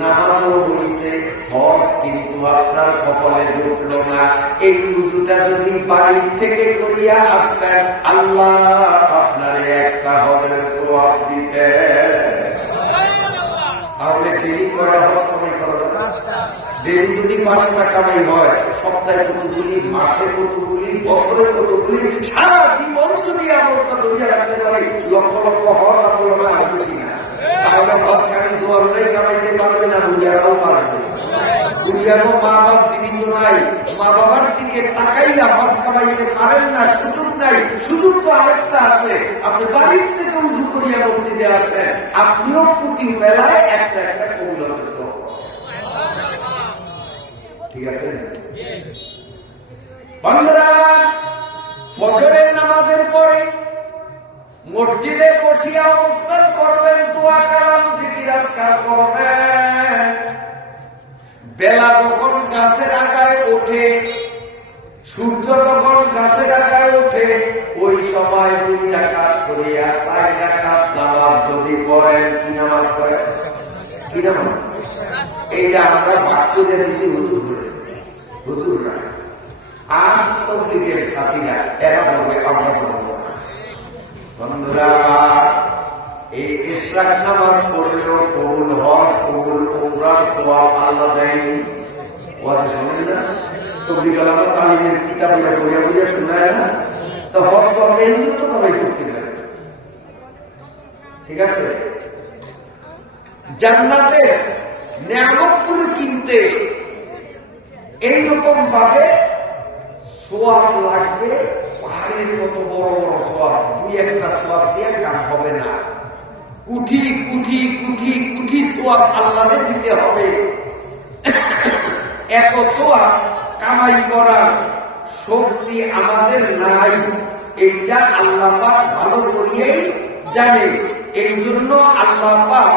নামাজও হইছে, হজ কিন্তু আপনার কপালে জুটল না। এই ওযুটা যদি বাড়ির থেকে করিয়া আসতেন, আল্লাহ আপনারে একটা হজের সওয়াব দিতেন। তাহলে দেরি করে হজ কামাই করবে না। ডেলি যদি 5টা কামাই হয়, সপ্তাহে কতগুলি, মাসে কতগুলি, বছরে কতগুলি, সারা জীবন যদি আমলটা ধরিয়া রাখতে পারি, লক্ষ লক্ষ হজ আমল আসবে না। তাহলে হজ খালি জোয়ারটাই কামাইতে পারবে না, বুঝিয়ারাও পারবে। বুঝিয়ারও মা বাপ জীবিত নাই, মা বাবার দিকে তাকাইয়া হজ কামাইতে পারেন না, সুযোগ নাই। সুযোগ তো আরেকটা আছে, আপনি বাড়ির থেকে উজু করিয়া মসজিদে আসেন, আপনিও প্রতি বেলায় একটা একটা কবুল হতে। ঠিক আছে বন্ধুরা, ফজরের নামাজের পরে মসজিদে বসিয়া অবস্থান করবেন, দোয়া কালাম জিকির আজকার করবেন। বেলা যখন গাছের আগায় ওঠে, সূর্য যখন গাছের আগায় ওঠে, ওই সময় 2 রাকাত করিয়া 4 রাকাত নামাজ যদি পড়েন, কি নামাজ পড়েন? কি নামাজ? এইটা আমরা বাক্য দিয়েছি হুজুর করে, হুজুররা আর তবলিগের সাথীরা এরা বলবে, আমরা বলবো না। বন্ধুরা, এই ইশরাক নামাজ পড়লেও কবুল হজ, কবুল উমরার সওয়াব আল্লাহ দেয়নি। ওয়াজ শুনেন না? তবলিগ আলাদা তালিমের কিতাবটা পড়িয়া পড়িয়া শোনায় না, তো হজ করবে হিন্দু তো কবে করতে পারে। ঠিক আছে, জান্নাতের নিয়ামতগুলো কিনতে এইরকম ভাবে সোয়াব লাগবে, পাহাড়ের মতো বড় বড় সোয়াব। 2-1টা সোয়াব দিয়ে কাম হবে না, কুঠি কুঠি কুঠি কুঠি সোয়াব আল্লাহকে দিতে হবে। এত সোয়াব কামাই করার শক্তি আমাদের নাই, এইটা আল্লাহ পাক ভালো করিয়েই জানে। এই জন্য আল্লাহ পাক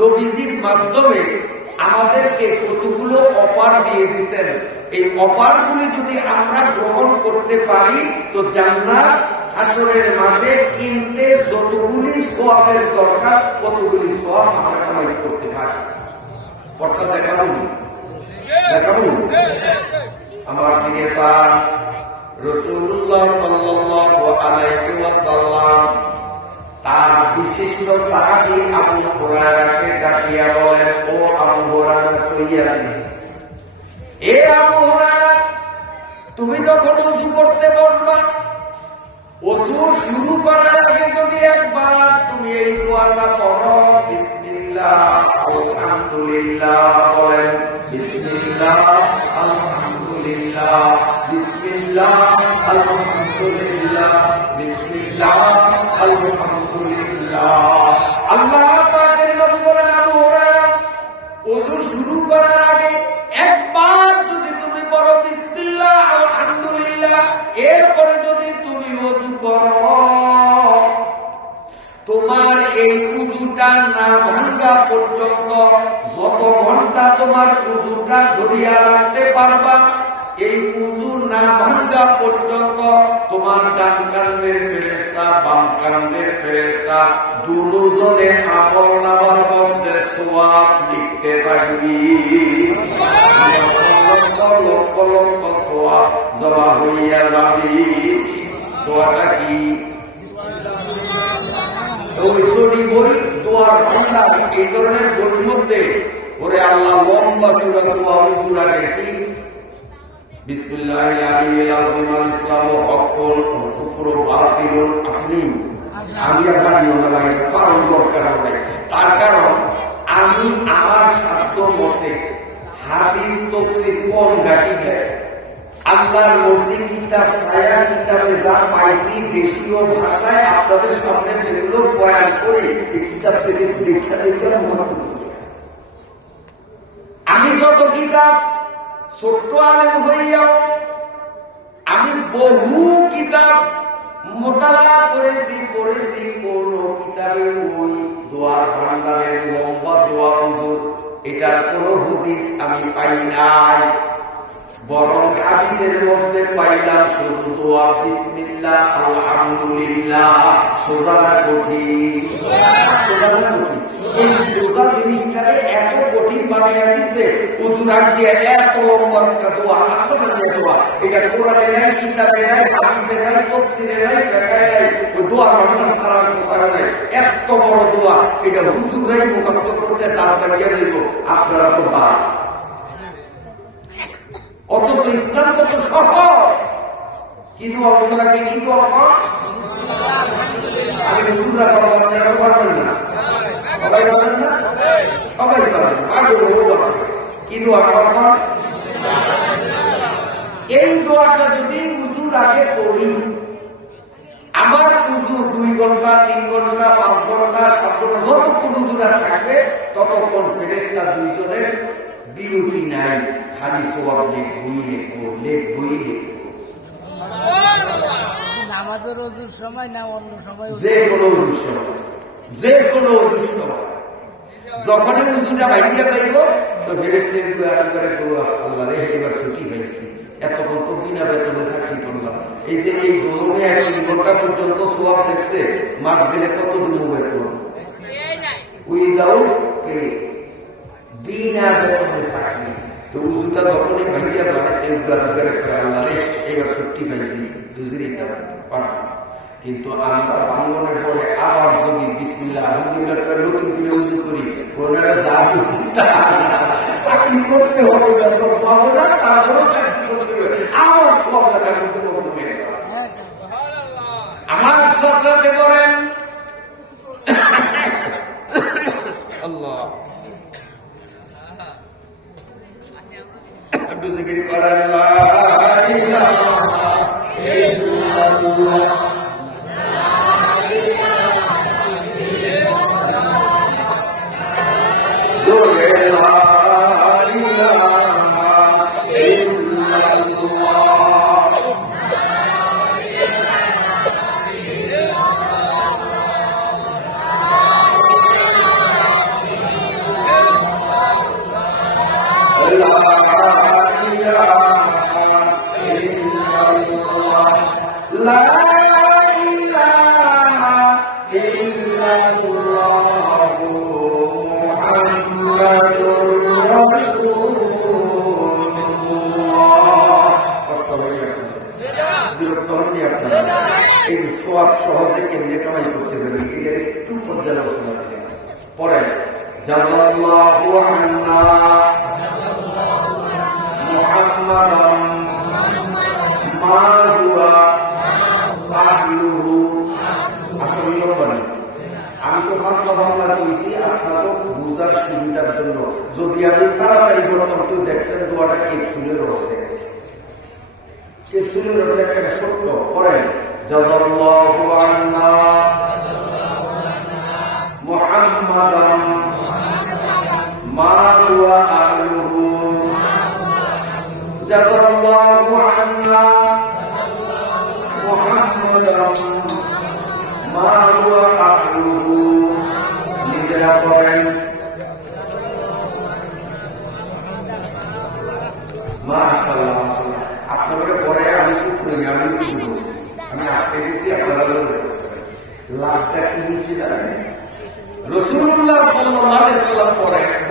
নবীজির মাধ্যমে আমাদেরকে কতগুলো অফার দিয়ে দিচ্ছেন। এই অফারগুলি যদি আমরা গ্রহণ করতে পারি, তো জান্নাত হাসরের মাঠে কিনতে যতগুলি সওয়াবের দরকার, কতগুলি সওয়াব আমরা কামাই করতে পারি। পড়তে দেখাবো দেখাবো আমার দিকে স্যার রাসূলুল্লাহ সাল্লাল্লাহু আলাইহি ওয়াসাল্লাম তার বিশিষ্ট সাহাবী আবু হুরায়রাকে ডাকিয়া বলেন, ও আবু হুরায়রা, সইয়া দিন। এ আবু হুরায়রা, তুমি যখন ওযু করতে বসবা, ওযু শুরু করার আগে যদি একবার তুমি এই দোয়াটা পড়ো, বিসমিল্লাহ আলহামদুলিল্লাহ বলেন, বিসমিল্লাহ আলহামদুলিল্লাহ, বিসমিল্লাহ আলহামদুলিল্লাহ, বিসমিল্লাহ আলহামদুলিল্লাহ। আল্লাহ পাকের নবী বলেন, আবু হুরায়রা, ওযু শুরু করার আগে একবার যদি তুমি পড়ো বিসমিল্লাহ আলহামদুলিল্লাহ, এরপরে যদি তুমি ওযু করো, তোমার এই ওযুটা না ভাঙ্গা পর্যন্ত যত ঘন্টা তোমার ওযুটা ধরিয়া রাখতে পারবা, এই ওযু না ভাঙ্গা পর্যন্ত তোমার ডান কানের ফেরেশতা, বাম কানের ফেরেশতা দুজনে আমল নামার মধ্যে সওয়াব লিখতে থাকবি। লক্ষ লক্ষ লক্ষ সওয়াব জমা হইয়া যাবি। দোয়াটা কি? ঐশ্বরী বই, দোয়ার ভান্ডার, এই ধরনের বইয়ের মধ্যে ওরে আল্লাহ লম্বা সূরা দোয়া সূরা কি? বিসমিল্লাহিল আলিয়্যিল আযীম আল ইসলামু হক্কুন ওয়াল কুফরু বাতিলুন আসলি। আমি আপনার ইমানদার কারণ দরকার হবে, তার কারণ আমি আমার সাধ্য মতে হাদিস তাফসীর কোন গাটি দেয়, আল্লাহর নবী কিতাব ছায়া কিতাবে যা পাইছি দেশীয় ভাষায় আপনাদের সামনে সেগুলো বয়ান করে এই কিতাব থেকে দেখা দেখে আমি যত কিতাব ছোট্ট আলেম হইয়াও আমি বহু কিতাব মোতালা করেছি পড়েছি। কোন কিতাবে ওই দোয়ার ভান্ডারের লম্বা দোয়া হুজুর এটার কোন হাদিস আমি পাই নাই, বরং হাদিসের মধ্যে পাইলাম শুধু দোয়া বিসমিল্লাহ আলহামদুলিল্লাহ। সোজানা কঠিন, এই সোজা জিনিসটাকে এত কঠিন বানিয়ে দিচ্ছে হুজুর আগ দিয়ে এত লম্বা একটা দোয়া, আপনাদের দোয়া এটা কোরআনে নাই, কিতাবে নাই, হাদিসে নাই, তাফসীরে নাই, ফিকহে নাই, ওই দোয়া বানানোর সারা প্রসারে নাই। এত বড় দোয়া এটা হুজুররাই মুখস্থ করতে তার বাগিয়ে দিল, আপনারা তো বাদ। অথচ ইসলাম কত সহজ, কিন্তু আপনাকে কি করবো আমি হুজুররা পারবেন না, সবাই পারবেন না, সবাই পারবেন, আগে কি দোয়া করবেন? এই দোয়াটা যদি হুজুর আগে পড়ি, আমার হুজুর 2 ঘন্টা 3 ঘন্টা 5 ঘন্টা 7 ঘন্টা যতক্ষণ হুজুরা থাকবে ততক্ষণ ফেরেশতা দুইজনের বিরতি নাই, খালি সওয়াব লিখবই লিখবো লিখবই লিখবো। নামাজের ওযুর সময় না অন্য সময়, যে কোনো ওযুর সময়, যে কোনো ওযুর সময় যখনই ওযুটা ভাঙিয়া যাইব তো ফেরেশতা একবারে আল্লাহ রে এবার ছুটি পাইছি, এতক্ষণ তো বিনা বেতনে চাকরি করলাম, এই যে এই দোলনে 1 ঘন্টা পর্যন্ত সওয়াব দেখছে, মাস গেলে কত দিন বেতন উইদাউট পে, বিনা বেতনে চাকরি। তো উজুটা যখনই ভাঙিয়া যাবে আল্লাহ রে এবার ছুটি পাইছি দুজুরি পারবে। কিন্তু আমরা বাঙ্গনের পরে আবার যদি বিসমিল্লাহ আলহামদুলিল্লাহ নতুন করে উজু করি, চাকরি করতে হবে, বেতন পাবো না, তারপরেও চাকরি করতে হবে, আবার সব টাকা করতে হবে। আমার সাথে করেন আল্লাহ একটু জিকির করেন লা ইলাহা ইল্লাল্লাহ এই সওয়াব সহজে কেন্দ্রে কামাই করতে পারবে, এটা একটু পর্যালোচনা করে পরে জাযাল্লাহু আন্না মুহাম্মাদান মা হুয়া আহলুহু। আসলে আমি তো মাত্র বাংলা কইছি আপনারও বুঝার সুবিধার জন্য, যদি আমি তাড়াতাড়ি করতাম তো দেখতেন দোয়াটা ক্যাপসুলের অর্থে, ক্যাপসুলের অর্থে একটা ছোট্ট পরে জাযাল্লাহু আন্না মুহাম্মাদান মা হুয়া আহলুহু, জাযাল্লাহু আন্না মুহাম্মাদান মা হুয়া আহলুহু। নিজেরা করেন মাশাআল্লাহ মাশাআল্লাহ। আপনাদের পরে আমি চুপ করি, আমি আমি আসতে গেছি, আপনারা লাভটা কি নিয়েছি জানেন? রাসূলুল্লাহ সাল্লাল্লাহু আলাইহি ওয়াসাল্লাম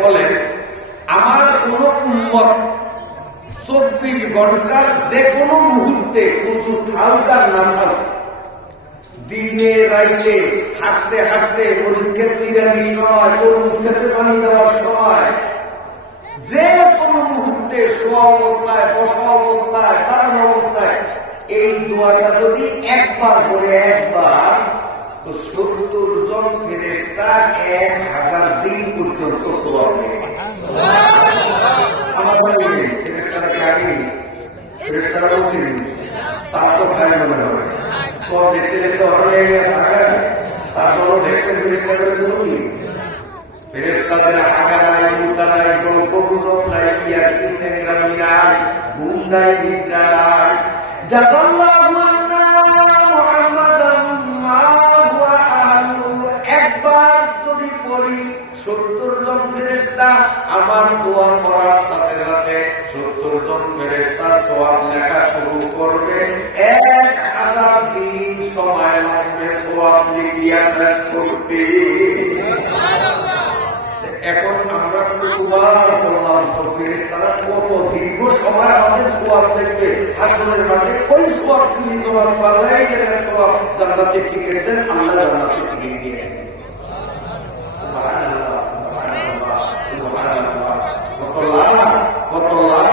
বলেন, আমার কোন উম্মত 24 ঘন্টার যে কোনো মুহূর্তে উযু থাকার না থাক, দিনে রাইতে হাঁটতে হাঁটতে মরিচ খেতে সময়, তরমুজ খেতে পানি দেওয়ার সময়, যে কোনো মুহূর্তে শোয়া অবস্থায়, বসা অবস্থায়, দাঁড়ানো অবস্থায় এই দোয়াটা যদি একবার করে একবার, তো 70 জন ফেরেশতা 1000 দিন পর্যন্ত সওয়াব দেবে। আমার ফেরেশতারা কি আগে ফেরেশতারা সব দেখতে দেখতে অনেক হয়ে গেছে তারপরও দেখছেন ফেরেশতাদের অনুমতি ফেরেশতাদের হাগা নাই মুতা নাই গল্পগুজব নাই ইয়ার্কি সেংরামি নাই ঘুম নাই নিদ্রা নাই জাযাল্লাহু আন্না মুহাম্মাদান মা হুয়া আহলু একবার যদি পড়ি 70 জন ফেরেশতা আমার দোয়া করার সাথে সাথে 70 জন ফেরেশতা সওয়াব লেখা শুরু করবে 1000 দিন সময় লাগবে সওয়াব লিখিয়া শেষ করতে এখন আমরা দুবার বললাম তো ফেরেশতারা কত দীর্ঘ সময় আমাদের সওয়াব লিখবে হাসরের মাঠে ওই সওয়াব গুলি তোমার পাল্লাই গেলে সওয়াব জান্নাতে টিকিট দেন আল্লাহ জান্নাতে টিকিট দিয়ে দেন সুবহানাল্লাহ সুবহানাল্লাহ সুবহানাল্লাহ কত লাভ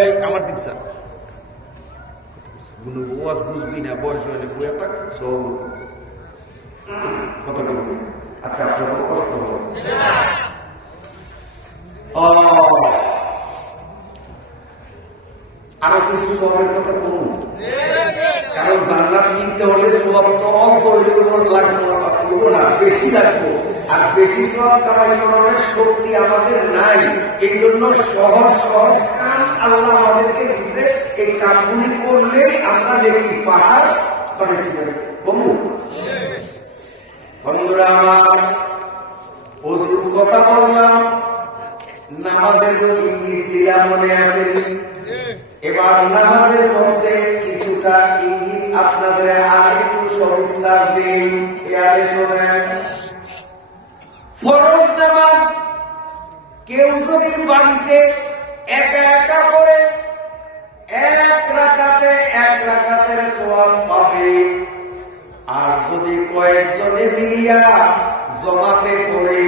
এই আমার দিকসা গুলো ওয়াজ বুঝবি না বয়স হলে বই একটা সব কত বলবি আচ্ছা আপনার কষ্ট হবে আরো কিছু সবের কথা বলুন কারণ জান্নাত কিনতে হলে সব তো অল্প হইলে লাগবো না বেশি লাগবো আর বেশি সব কামাই করার শক্তি আমাদের নাই এই জন্য সহজ সহজ কাম আল্লাহ আমাদেরকে দিচ্ছে এই কামগুলি করলে আমরা দেখি পাহাড় করে বন্ধুরা আমার ওজুর কথা বললাম নামাজের ইঙ্গিত দিলাম মনে আছে এবার নামাজের মধ্যে কিছুটা ইঙ্গিত আপনাদের আরেকটু সবিস্তার দিই খেয়ালে শোনেন ফরজ নামাজ কেউ যদি বাড়িতে একা একা পড়ে এক রাকাতের সওয়াব পাবে আর যদি কয়েকজনে মিলিয়া জমাতে করে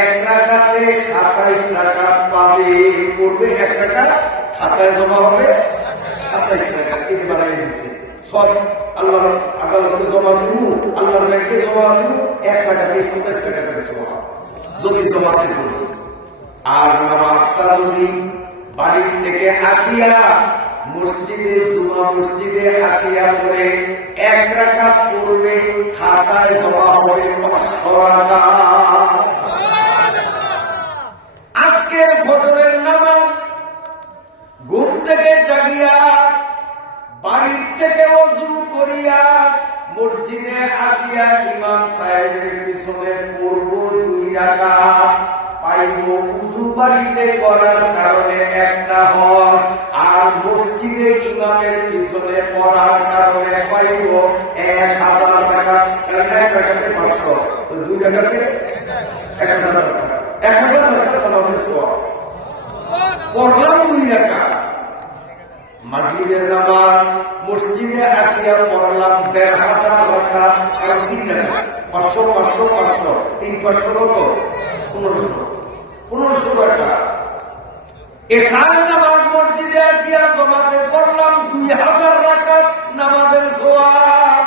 এক রাকাতে 27 রাকাত পাবে করবে এক রাকাত খাতায় জমা হবে 27 রাকাত এটি বানাই দিচ্ছে সব আল্লাহর আদালতে জমা দিব আল্লাহর ব্যাংকে জমা দিব এক রাকাতে 27 রাকাতের সওয়াব যদি জমাতে করে আর নামাজটা যদি বাড়ির থেকে আসিয়া মসজিদে জুমা মসজিদে আসিয়া পরে এক রাকাত পড়বে খাতায় জমা হবে 500 রাকাত আজকে ফজরের নামাজ ঘুম থেকে জাগিয়া বাড়ির থেকে ওযু করিয়া মসজিদে আসিয়া ইমাম সাহেবের পিছনে পড়ব 2 রাকাত পাইব ওযু বাড়িতে করার কারণে একটা হজ আর মসজিদে ইমামের পিছনে পড়ার কারণে পাইব 1000 টাকা এক রাকাতে 500 তো 2 রাকাতে 1000 টাকা 1000 টাকা আমাদের সওয়াব পড়লাম 2 রাকাত মাগরিবের নামাজ মসজিদে আসিয়া পড়লাম 1500 রাকাত আর 3 রাকাত 500 500 500 3 500 কত 1500 টাকা এশার নামাজ মসজিদে আসিয়া জমাতে পড়লাম 2000 রাকাত নামাজের সওয়াব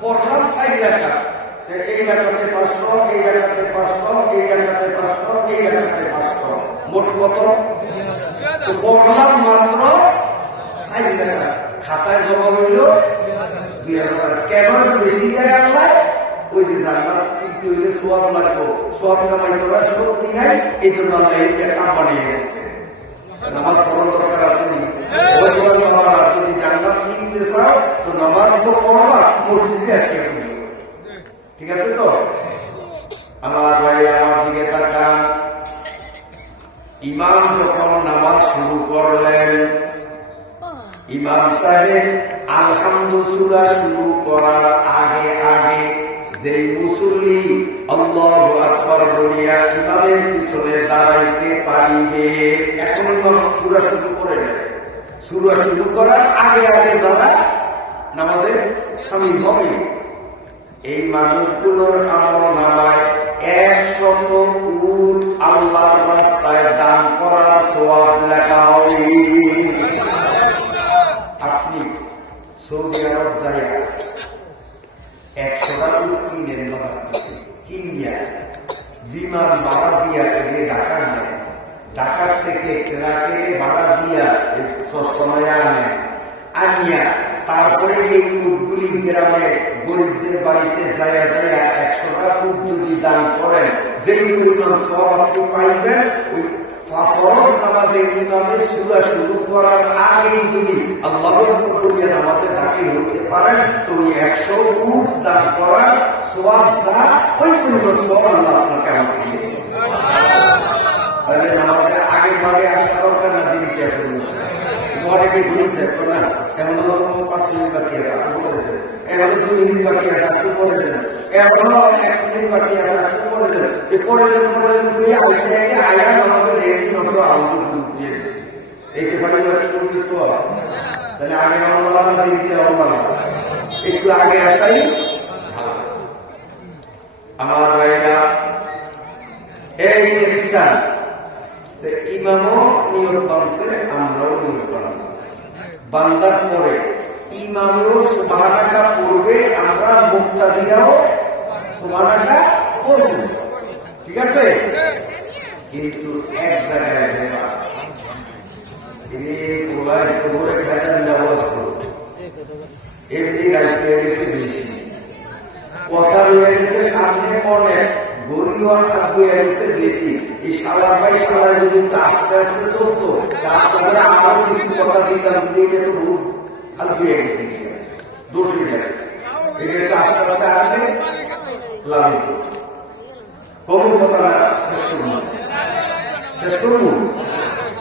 পড়লাম 4 রাকাত এই রাকাতে 500 এই রাকাতে 500 এই রাকাতে 500 এই রাকাতে 500 মোট কত তো পড়লাম মাত্র 4 রাকাত খাতায় জমা হইল 2000 কেন বেশি যায় আল্লাহ ওই যে জান্নাত কিনতে হইলে সওয়াব লাগবে সওয়াব কামাই করার শক্তি নাই এই জন্য আল্লাহ এই কাম বানিয়ে গেছে নামাজ পড়ার দরকার আছে নি যদি জান্নাত কিনতে চাও তো নামাজ তো পড়বা মসজিদে আসিয়া পড়বে ঠিক আছে তো আমার ভাই আমার দিকে তাকান ইমাম যখন নামাজ শুরু করলেন ইমাম সাহেব আলহামদুলিল্লাহ সূরা শুরু করার আগে আগে যে মুসল্লি আল্লাহু আকবার বলিয়া ইমামের পিছনে দাঁড়াইতে পারিবে এখন ইমাম সূরা শুরু করে নেয় সূরা শুরু করার আগে আগে যারা নামাজে শামিল হবে এই মানুষগুলোর আমল নামায় 100 উট আল্লাহর রাস্তায় দান করার সওয়াব লেখা হবে আপনি সৌদি আরব যাইয়া 100 টাকা কিনেন কিনিয়া বিমান ভাড়া দিয়া এগিয়ে ঢাকা নেন ঢাকার থেকে ট্রাকে ভাড়া দিয়া সময় আনেন, আনিয়া তারপরে এই উটগুলি গ্রামে গরিবদের বাড়িতে যায় 100টা উট যদি দান করেন, যেই পরিমাণ সওয়াব আপনি পাইবেন, ওই ফরজ নামাজে ইমামে সূরা শুরু করার আগেই যদি আল্লাহু আকবার বলে নামাজে দাখিল হতে পারেন, তো ওই 100 উট দান করার সওয়াবটা ওই পরিমাণ সওয়াব আল্লাহ আপনাকে আমাকে দিয়েছে। তাহলে নামাজের আগের ভাগে আসা দরকার না, দেরিতে আসবে অনেকে ঘুরেছে না, এখন 5 মিনিট বাকি আছে আপনি করে দেন, এখন 2 মিনিট বাকি আছে আপনি করে দেন, এখন 1 মিনিট বাকি আছে আপনি করে দেন, এই করে দেন আয়া নামাজে দেরি মাত্র আনন্দ শুরু করে দিচ্ছে। এইটা ভাই শুরু কিছু তাহলে আগে আমরা দেরিতে আমরা একটু আগে আসাই ভালো। আমার ভাইরা এই দেখছেন, ইমামও নিয়ত বানছে, আমরাও নিয়ত বানছি। বান্দার পরে ইমামেও সুবহানাকা পড়বে, আমরা মুক্তাদিরাও সুবহানাকা পড়ব, ঠিক আছে? কিন্তু এক জায়গায় এমনি রাইতে গেছে বেশি, কথা রয়ে গেছে সামনে অনেক গরিবার হয়ে গেছে বেশি। এই সালার ভাই সালা যদি আস্তে আস্তে চলতো, তাহলে আমার কিছু কথা দিতাম, এটা তো রূপ আজ হয়ে গেছে দোষ হয়ে যাবে। এটা আস্তে আস্তে আগে লাভিত কোন কথা না শেষ করবো।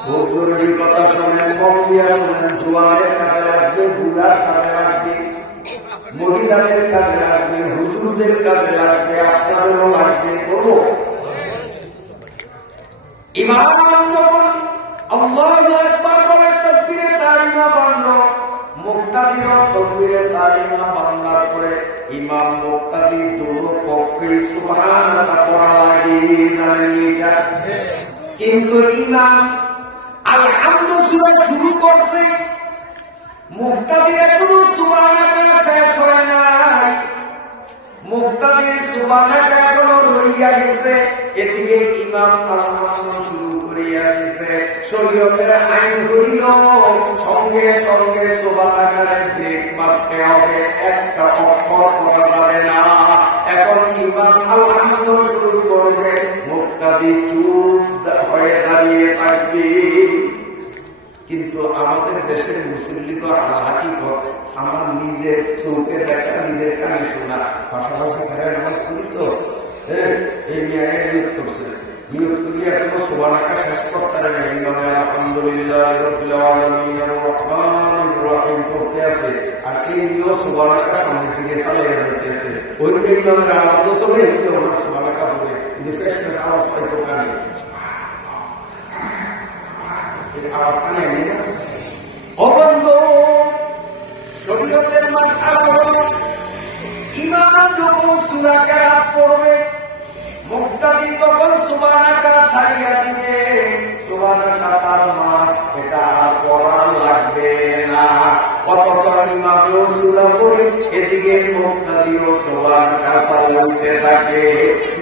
খুব জরুরি কথা শোনেন, কম দিয়া শোনেন। জোয়ানের কাজে লাগবে, বুড়ার কাজে লাগবে, মহিলাদের কাজে লাগবে, হুজুরদের কাজে লাগবে, আপনাদেরও লাগবে। করবো ইমাম যখন আল্লাহু আকবার বলে তাকবীরে তাহরিমা বানল, মুক্তাদিরও তাকবীরে তাহরিমা বান্দার পরে ইমাম মুক্তাদি দুটো পক্ষে সুবহানাল্লাহ পড়া লাগে, জানেন এটা? কিন্তু ইমাম আলহামদুলিল্লাহ শুরু করছে, মুক্তাদির এখনো সুবহানাল্লাহ শেষ হয় নাই, মুক্তাদির সুবহানাল্লাহ এখনো রইয়া গেছে। এদিকে ইমাম আলহামদুলিল্লাহ শুরু করিয়া গেছে। শরীয়তের আইন হইল সঙ্গে সঙ্গে সুবহানাল্লাহর ব্রেক মারতে হবে, একটা অক্ষর পড়া যাবে না। এখন ইমাম আলহামদুলিল্লাহ শুরু করবে, মুক্তাদি চুপ হয়ে দাঁড়িয়ে থাকবে। কিন্তু আমাদের দেশের মুসল্লি তো হাকিকত আমার নিজের চোখে দেখা, নিজের কানে শোনা, পাশাপাশি তারা নামাজ করি তো এই ন্যায় নিয়োগ করছে, নিয়োগ করিয়া এখনো সুবহানাল্লাহ শেষ করতে পারে না। ইমামে আলহামদুলিল্লাহ রাব্বিল আলামিন আর রহমানির রহিম পড়তে আছে, আর এই নিয়োগ সুবহানাল্লাহ সামনের দিকে চালিয়ে যাইতেছে। ওইটা ইমামের আওয়াজ চলে, এতে ওনার সুবহানাল্লাহ বলে যে পেশ পেশ আওয়াজ পাইতো কানে, আওয়াজ কানে আনি না। অবন্ধ শরীয়তের মাসআলা হলো ইমাম যখন সূরা কেরাত পড়বে, মুক্তাদি তখন সুবহানাল্লাহ ছাড়িয়া দিবে। সুবহানাল্লাহ তার মান, এটা আর পড়ার লাগবে না। অথচ ইমামও সূরা পড়ে, এদিকে মুক্তাদিও সুবহানাল্লাহ ছাড়িয়ে থাকে।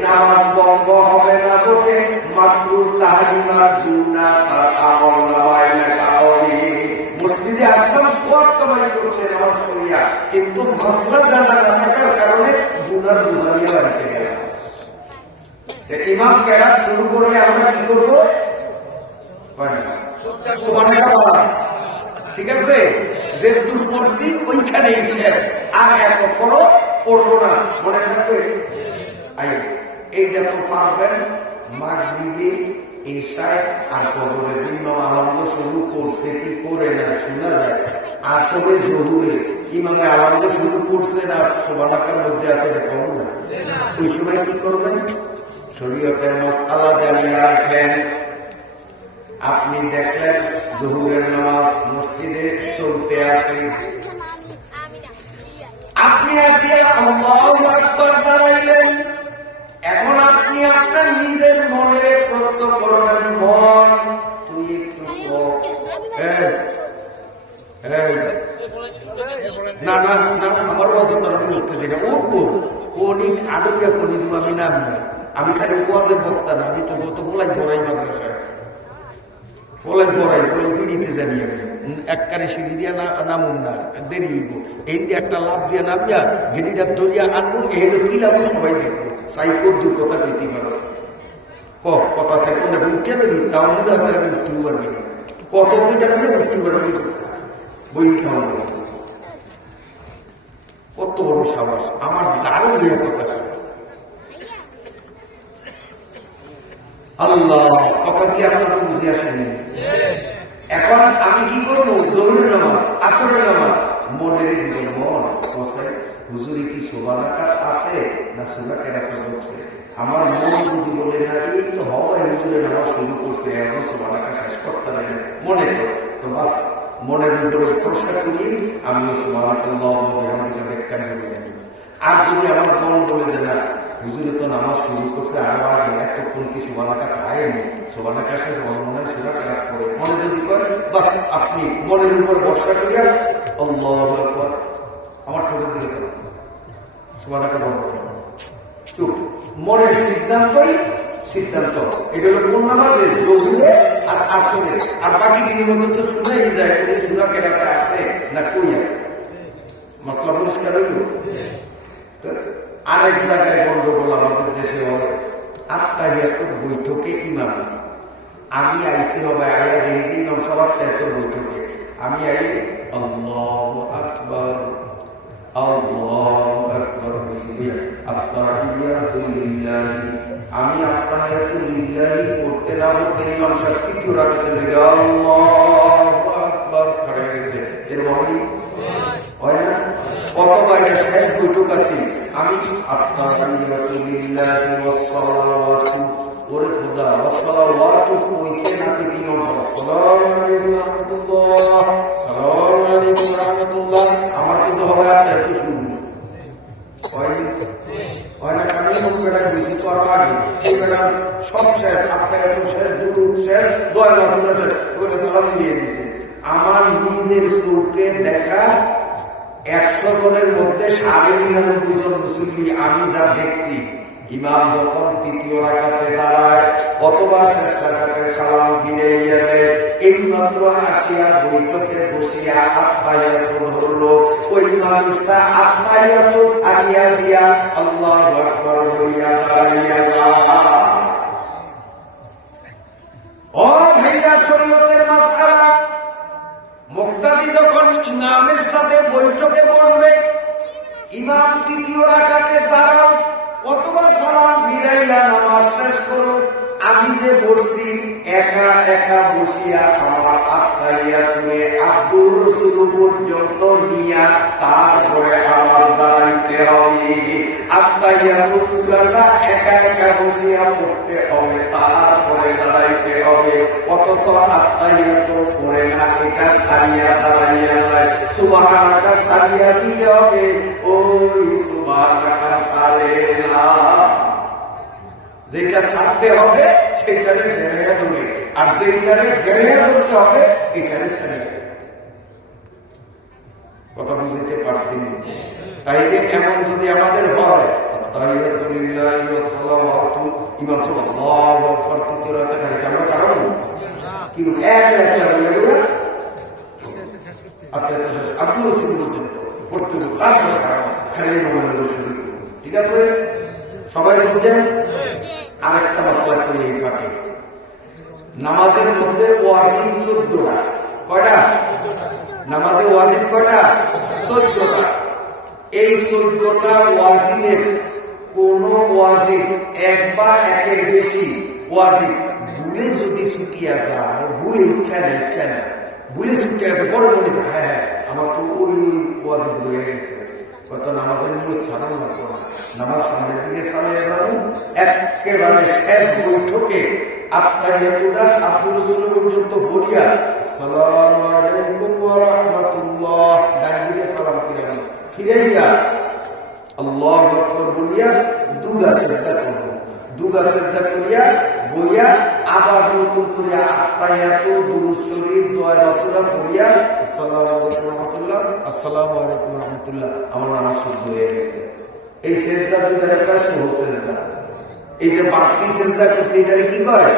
নামাজ ভঙ্গ হবে না বলে মাকরুহ তাহরিমা সুন্নাহ তার আমল নামায় লেখা হবে। মসজিদে আসলাম সওয়াব কামাই করতে নামাজ পড়িয়া, কিন্তু মাসলা জানা না থাকার কারণে গুনাহ দুনিয়া বাড়িতে গেল। ইমাম কেরাত শুরু করলে আমরা কি করবো? সুবহানাল্লাহ, ঠিক আছে? যে দূর পড়ছি ওইখানেই শেষ, আর এত পড়ো পড়বো না, মনে থাকবে। এইটা তো পারবেন মাগরিবে, ইশায় আর ফজরে। ইমাম আলাদা শুরু করছে কি করে না শোনা যায়। আসলে জহুরে ইমামে আলাদা শুরু করছে না, সুবহানাল্লাহর মধ্যে আছে, এটা কম না। ওই সময় কি করবেন? শরীয়তের মাসআলা জানিয়ে রাখবেন। আপনি দেখলেন জোহরের নামাজ মসজিদে চলতে আছে, আপনি আসিয়া আল্লাহু আকবার দাঁড়াইলেন। এখন আপনি আপনার নিজের মনের প্রশ্ন করবেন, মন তুই একটু না না না, আমার ওয়াজটা উঠতে দিলে উঠবো, কোনি আডুকে কোনি দিব আমি নাম না। আমি খালি ওয়াজের বক্তা না, আমি তো যত বলাই বড়াই মাদ্রাসায় ফলেন পড়াই ফলেন ফিরিতে জানি আমি এককারে সিঁড়ি দিয়া নামুন না দেরি এই দিয়ে একটা লাভ দিয়া নামিয়া গেড়িটা দরিয়া আনবো এলো কি লাভ সবাই দেখবো সাইকোর দূর কথা পেতে পারো কথা সাইকোর না উঠে যাবি তাও মধ্যে আপনার আমি উঠতেও পারবি না কত বইটা মিলে উঠতেও পারবি বই খাওয়া কত বড় সাহস আমার দাঁড়ো দিয়ে কথা আল্লাহ কথা কি আপনার বুঝে আসেনি এখন আমি কি করবো জরুরি নামাজ আসরের নামাজ মনের জীবন মন হুজুরি কি শোভানাকার আছে না সুরাকের একটা বলছে আমার মন যদি বলে না এই তো হয় হুজুরের নামাজ শুরু করছে এখন শোভানাকা শেষ করতে পারে মনে কর তো বাস মনের ভিতরে প্রশ্ন করি আমিও শোভানাকাল্লাহ ব্যাখ্যা করে আর যদি আমার মন বলে যে না হুজুরে তো নামাজ শুরু করছে আরো আগে এতক্ষণ কি শোভানাকা খায়নি শোভানাকার শেষ মনে হয় সুরা খারাপ করে মনে যদি করে বাস আপনি মনের উপর বর্ষা করিয়া আল্লাহু আকবার আমার ঠোঁটের দিয়েছে শোভানাকা বন্ধ চুপ মনের সিদ্ধান্ত এটা হলো কোন নামাজে জরুরে আর আসলে আর বাকি দিনের মধ্যে তো শুনেই যায় কোন সুরা কেনাটা আছে না কই আছে মাসলা পরিষ্কার হইল আরেক জায়গায় গন্ডগোল আমাদের দেশে হয় আত্মাহিয়াতের বৈঠকে ইমামে আমি আইসি হবে আয়া দেখি ইমাম সবার তাহিয়াতের বৈঠকে আমি আই আল্লাহু আকবার আল্লাহু আকবার আত্তাহিয়াতু লিল্লাহি আমি আত্তাহিয়াতু লিল্লাহি পড়তে না পড়তে ইমাম সাহেব তৃতীয় রাকাতে লেগে আল্লাহু আকবার খড়ে গেছে এর মানে হয় না কত কয়টা শেষ বৈঠক আছে আমি আত্তাহিয়াতু লিল্লাহি ওয়াস সালাওয়াতু ওরে খোদা ওয়াস সালাওয়াতু কইতে না কি তিন আসসালামু আলাইকুম রাহমাতুল্লাহ সালামু আলাইকুম রাহমাতুল্লাহ আমার কিন্তু হবে একটা একটু শুরু হয় না কানে মুখটা বুঝি তো আগে এই বেলা সব শেষ আত্তাহিয়াতু শেষ দুরূদ শেষ দোয়া রাসূল শেষ ওরে সালাম দিয়ে দিয়েছে আমার নিজের চোখে দেখা 100 জনের মধ্যে 99.5 জন মুসল্লি আমি যা দেখছি ইমাম যখন তৃতীয় রাকাতে দাঁড়ায় অথবা শেষ রাকাতে সালাম ফিরে দেয় এই মাত্র আসিয়া বৈঠকে বসিয়া আত্মাহিয়াত ধরলো ওই মানুষটা আত্মাহিয়াত ছাড়িয়া দিয়া আল্লাহু আকবার বলিয়া দাঁড়াইয়া ও ভাইয়া শরীয়তের মাসআলা মুক্তাদি যখন ইমামের সাথে বৈঠকে বসবে ইমাম তৃতীয় রাকাতে দাঁড়াও অথবা সালাম ফিরাইয়া নামাজ শেষ করো আমি যে বসছি একা একা বসিয়া আমার আত্মাহিয়াতুয়ে আব্দুর রাসূল পর্যন্ত নিয়া তারপরে আমার দাঁড়াইতে হবে আত্মাহিয়াতু পুরাটা একা একা বসিয়া পড়তে হবে তারপরে দাঁড়াইতে হবে অথচ আত্মাহিয়াতু পড়ে না এটা সারিয়া দাঁড়াইয়া যায় সুবহানাকা সারিয়া দিতে হবে ওই সুবহানাকা সারে না যেটা ছাড়তে হবে সেটারে বেড়ে ধরে আর যেটারে বেড়ে ধরতে হবে এটারে ছেড়ে কথা বুঝতে পারছি না তাইলে এমন যদি আমাদের হয় আত্তাহিয়াতুলিল্লাহি ওয়াস সালাওয়াতু ইমাম সাল্লাল্লাহু আলাইহি তৃতীয় রাতে খাইছে আমরা কারণ কি এক বলে বলে আব্দুর রাসূল পর্যন্ত পড়তে খালি মোহাম্মদ শরীফ ঠিক আছে সবাই বুঝছেন আরেকটা মশলা করি এই ফাঁকে নামাজের মধ্যে ওয়াজিব 14টা কয়টা নামাজে ওয়াজিব কয়টা 14টা এই 14টা ওয়াজিবের কোন ওয়াজিব এক বা একের বেশি ওয়াজিব ভুলে যদি ছুটিয়া যায় ভুলে ইচ্ছা না ভুলে ছুটে গেছে পরে বলেছে হ্যাঁ আমার তো ওই ওয়াজিব রয়ে গেছে কত নামাজের নিয়ত সাধারণ লাগবো না নামাজ সামনের দিকে চালিয়ে যাবো একেবারে শেষ বৈঠকে আত্তাহিয়াতুটা আব্দুর রাসূল পর্যন্ত বলিয়া আসসালামু আলাইকুম ওয়া রাহমাতুল্লাহ ডান দিকে সালাম ফিরাইয়া আল্লাহু আকবার বলিয়া দুগা সিজদা করিয়া বইয়া আবার নতুন করে আত্তাহিয়াতু দুরূদ শরীফ দোয়া রাসূল পড়িয়া আসসালামু আলাইকুম রাহমাতুল্লাহ আমার নামাজ শুদ্ধ হয়ে গেছে এই সিজদা দুইটারে কয় সহজ সিজদা এই যে বাড়তি সিজদা করছে এটারে কি কয়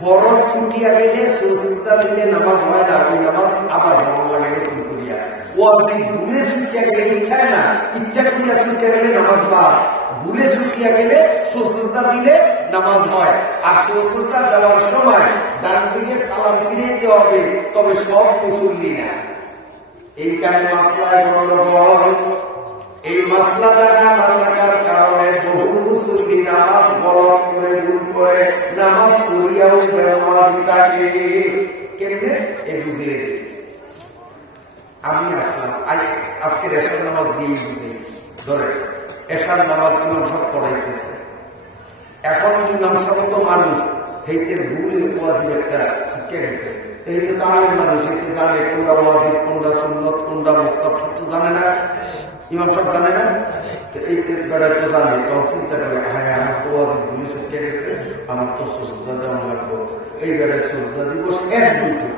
ফরজ ছুটিয়া গেলে সুজদা দিলে নামাজ হয় না, ওই নামাজ আবার ভালো লাগে নতুন করিয়া। ওয়াজিব ভুলে ছুটিয়া গেলে ইচ্ছায় না, ইচ্ছা করিয়া ছুটিয়া গেলে নামাজ বাদ, ভুলে ছুটিয়া গেলে সুজদা দিলে নামাজ হয়। আর সুজদা দেওয়ার সময় ডান দিকে সালাম ফিরে দিতে হবে, তবে সব মুসল্লি না। এইখানে মাসলায় গন্ডগোল। এই মাসলা জানা না থাকার কারণে বহু মুসল্লি নামাজ গলত করে ভুল করে নামাজ পড়িয়াও নামাজ থাকে। কেমনে এই বুঝিয়ে দিই। আমি আসলাম আজকে এশার নামাজ দিয়ে বুঝি, ধরে এশার নামাজ ইমাম সাহেব পড়াইতেছে। এখন ইমাম সাহেব তো মানুষ, হেইতের ভুলে ওয়াজিব একটা শিখে গেছে। এই তো তাহলে মানুষ এতে জানে কোনটা ওয়াজিব, কোনটা সুন্নত, কোনটা মুস্তাহাব, সব তো জানে না। ইমাম সাহেব জানে না, তো এই বেড়ায় তো জানে। তখন চিন্তা করে, হ্যাঁ আমার তো ওয়াজিব ভুলে শিখে গেছে, আমার তো সুজদা দেওয়া লাগবো। এই বেড়ায় সুজদা দিবস এক দুটো।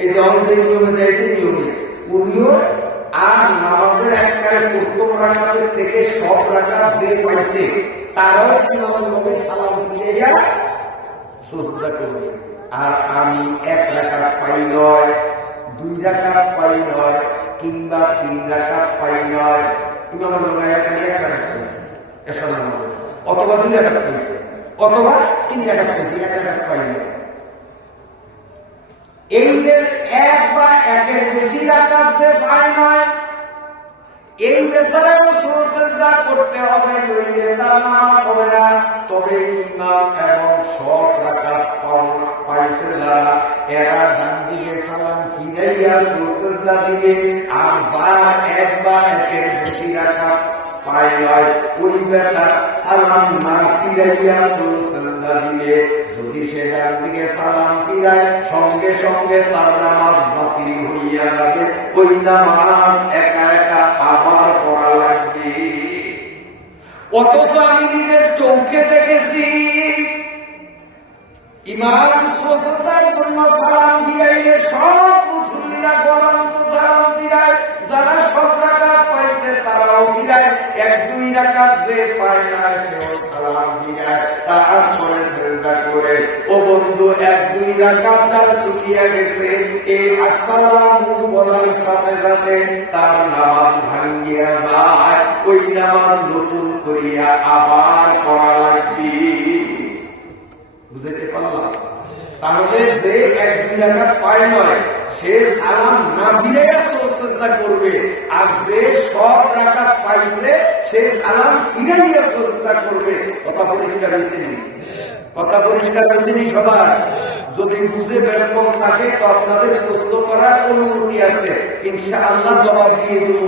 এই যেমন যে নিয়মে দেয় সেই নিয়মে উনিও আর নামাজের একবারে প্রথম রাকাতের থেকে সব রাকাত যে পাইছে তারাও নামাজ সালাম ফিরাইয়া সুজদা করবে। আর আমি এক রাকাত পাই নয়, 2 রাকাত পাই নয়, কিংবা 3 রাকাত পাই নয়, ইমাম এখানে 1 রাকাত পাইছে এসব নামাজে, অথবা 2 রাকাত পাইছে, অথবা 3 রাকাত পাইছে, 1 রাকাত পাই নয়। এই যে 1 বা 1-এর বেশি রাকাত যে পায় নয়, এই বেচারাও সুজদা করতে হবে, নইলে তার নামাজ হবে না। তবে ইমাম এবং সব রাকাত পাইছে যারা, এরা ডান দিকে সালাম ফিরাইয়া সুজদা দিবে। আর যার 1 বা 1-এর বেশি রাকাত পায় নয়, ওই বেটা সালাম না ফিরাইয়া সুজদা দিবে। যদি সে ডান দিকে সালাম ফিরায়, সঙ্গে সঙ্গে তার নামাজ বাতিল হইয়া যাবে। ওই নামাজ একা একা আবার পড়া লাগবে। অথচ আমি নিজের চোখে দেখেছি ইমাম সুজদার জন্য সালাম ফিরাইলে সব মুসল্লিরা গরন্ত সালাম ফিরায়। যারা সব রাকাত পাইছে তারাও ফিরায়, 1-2 রাকাত যে পায় না সেও সালাম ফিরায়, তারপরে সিজদা করে। ও বন্ধু, 1-2 রাকাত যার ছুটিয়া গেছে, এই আসসালামু বলার সাথে সাথে তার নামাজ ভাঙ্গিয়া যায়। ওই নামাজ নতুন করিয়া আবার পড়া লাগবে। বুঝতে পারলাম? তাহলে যে 1-2 রাকাত পায় নয়, সে সালাম না ফিরাইয়া সুজদা করবে। আর যে সব রাকাত পাইছে, সে সালাম ফিরাইয়া সুজদা করবে। কথা পরিষ্কার হয়েছে? কথা পরিষ্কার হয়েছে সবার? যদি বুঝে ব্যস্ত থাকে তো আপনাদের প্রশ্ন করার অনুমতি আছে, ইনশাআল্লাহ জবাব দিয়ে দেব।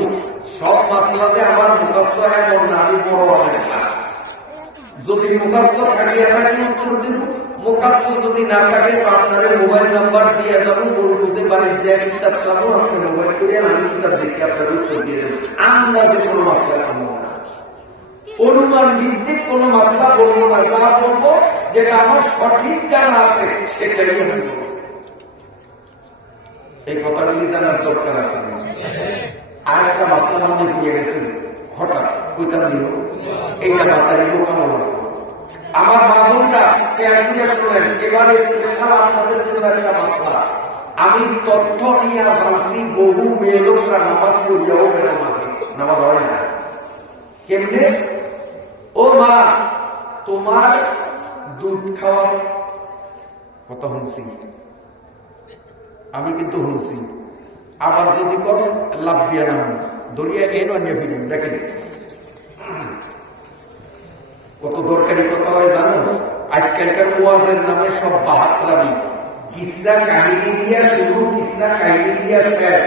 সব মাসলাতে আমার মুখস্থ এমন না, আমি বড় অনেক। যদি মুখস্থ থাকিয়া থাকে উত্তর দিব, মুখস্থ যদি না থাকে তো আপনার মোবাইল নাম্বার দিয়ে যাবো, বলবো যে বাড়ির যে কিতাব চাবো আপনি মোবাইল করে আমি কিতাব দেখে আপনার উত্তর দিয়ে দেবো। আন্দাজে কোনো মাসলা করবো না, অনুমান ভিত্তিক কোনো মাসলা বলবো না। যা বলবো যেটা আমার সঠিক জানা আছে সেটাই আমি বলবো। এই কথাগুলি জানার দরকার আছে। আর একটা মাসলা মনে দিয়ে গেছে হঠাৎ, ওইটা দিও এইটা বাতারে ঢোকানো হলো। আমার মামুনরা শুনেন, এবারে স্পেশাল আপনাদের জন্য একটা মাসলা। আমি তথ্য নিয়ে জানছি বহু মেয়ে লোকরা নামাজ পড়িয়াও বেনামাজি, নামাজ হয় না। কেমনে? ও মা, তোমার দুধ খাওয়ার কথা শুনছি, আমি কিন্তু শুনছি। আবার যদি কস লাভ দিয়া নাম দরিয়া এ নয় ফিলিম দেখেন কত দরকারি কথা হয় জানো? আজকালকার ওয়াজের নামে সব বাহাত্রামি, কিসা কাহিনী দিয়া শুরু, কিসা কাহিনী দিয়া শেষ।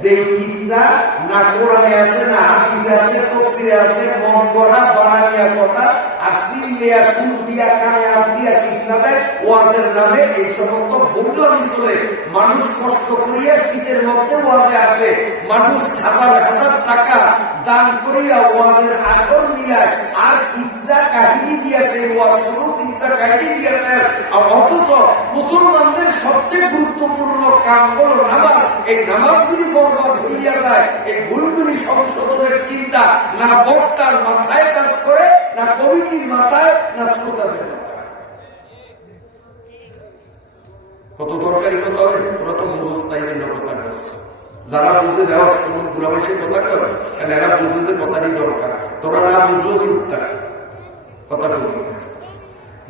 যে কিসা না কোরআনে আছে, না হাদিসে আছে, তাফসীরে আছে, মন করা বানানিয়া কথা আর সিলিয়া সুর দিয়া কানে হাত দিয়া কিসা দেয় ওয়াজের নামে। এই সমস্ত বোকলামি চলে। মানুষ কষ্ট করিয়া শীতের মধ্যে ওয়াজে আসে, মানুষ হাজার হাজার টাকা দান করিয়া ওয়াজের আসর মিলায়, আর কিসা কাহিনী দিয়া সেই ওয়াজ শুরু, কিসা কাহিনী দিয়া শেষ। অথচ মুসলমানদের সবচেয়ে গুরুত্বপূর্ণ কাম হলো নামাজ। এই নামাজগুলি বরবাদ হইয়া যায়। এই ভুলগুলি সংশোধনের চিন্তা না বক্তার মাথায় কাজ করে, না কমিটির মাথায়, না শ্রোতাদের মাথায়। কত দরকারি কথা হয়, তোরা তো বুঝোস তাই জন্য কথা কস। যারা বুঝে দেওয়া তোমার বুড়া বয়সে কথা কর, কারণ এরা বুঝে যে কথাটি দরকার, তোরা না বুঝলো চুপটা কথা বলবো।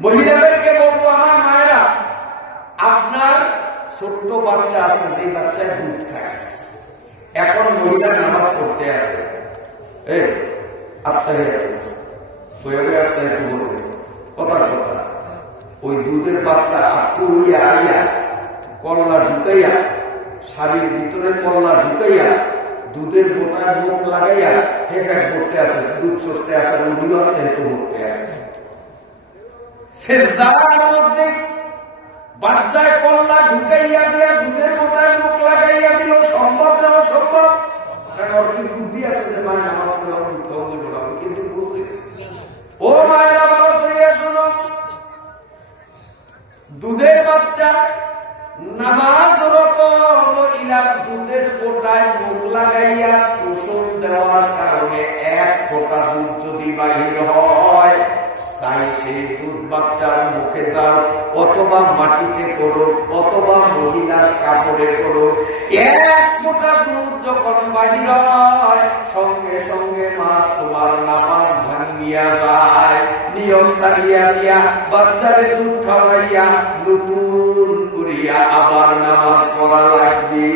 মহিলাদেরকে বলবো, আমার মায়েরা, আপনার ছোট্ট বাচ্চা আছে, যে বাচ্চায় দুধ খায়, এখন মহিলা নামাজ পড়তে আছে, কথার কথা, ওই দুধের বাচ্চা আপু হইয়া আইয়া কল্লা ঢুকাইয়া, শাড়ির ভিতরে কল্লা ঢুকাইয়া, দুধের বোটায় মুখ লাগাইয়া হেফেট করতে আছে, দুধ চষতে আছে, করতে আছে। সেজদার মধ্যে বাচ্চায় কল্লা ঢুকাইয়া দিয়া দুধের বোটায় মুখ লাগাইয়া দিল, সম্ভব না অসম্ভব? বুদ্ধি আছে যে মায়ের নামাজ পড়া, কিন্তু বুঝে ও মায়েরা ভালো করিয়া শোনো, দুধের বাচ্চা নামাজরত মহিলার দুধের ফোঁটায় মুখ লাগাইয়া চোষণ দেওয়ার কারণে এক ফোঁটা দুধ যদি বাহির হয়, চাই সেই দুধ বাচ্চার মুখে যাও, অথবা মাটিতে করো, অথবা মহিলার কাপড়ে করো, এক ফোঁটা দুধ যখন বাহির হয়, সঙ্গে সঙ্গে মা তোমার নামাজ ভাঙ্গিয়া যায়। নিয়ম ছাড়িয়া দিয়া বাচ্চারে দুধ খাওয়াইয়া নতুন করিয়া আবার নামাজ পড়া লাগবে।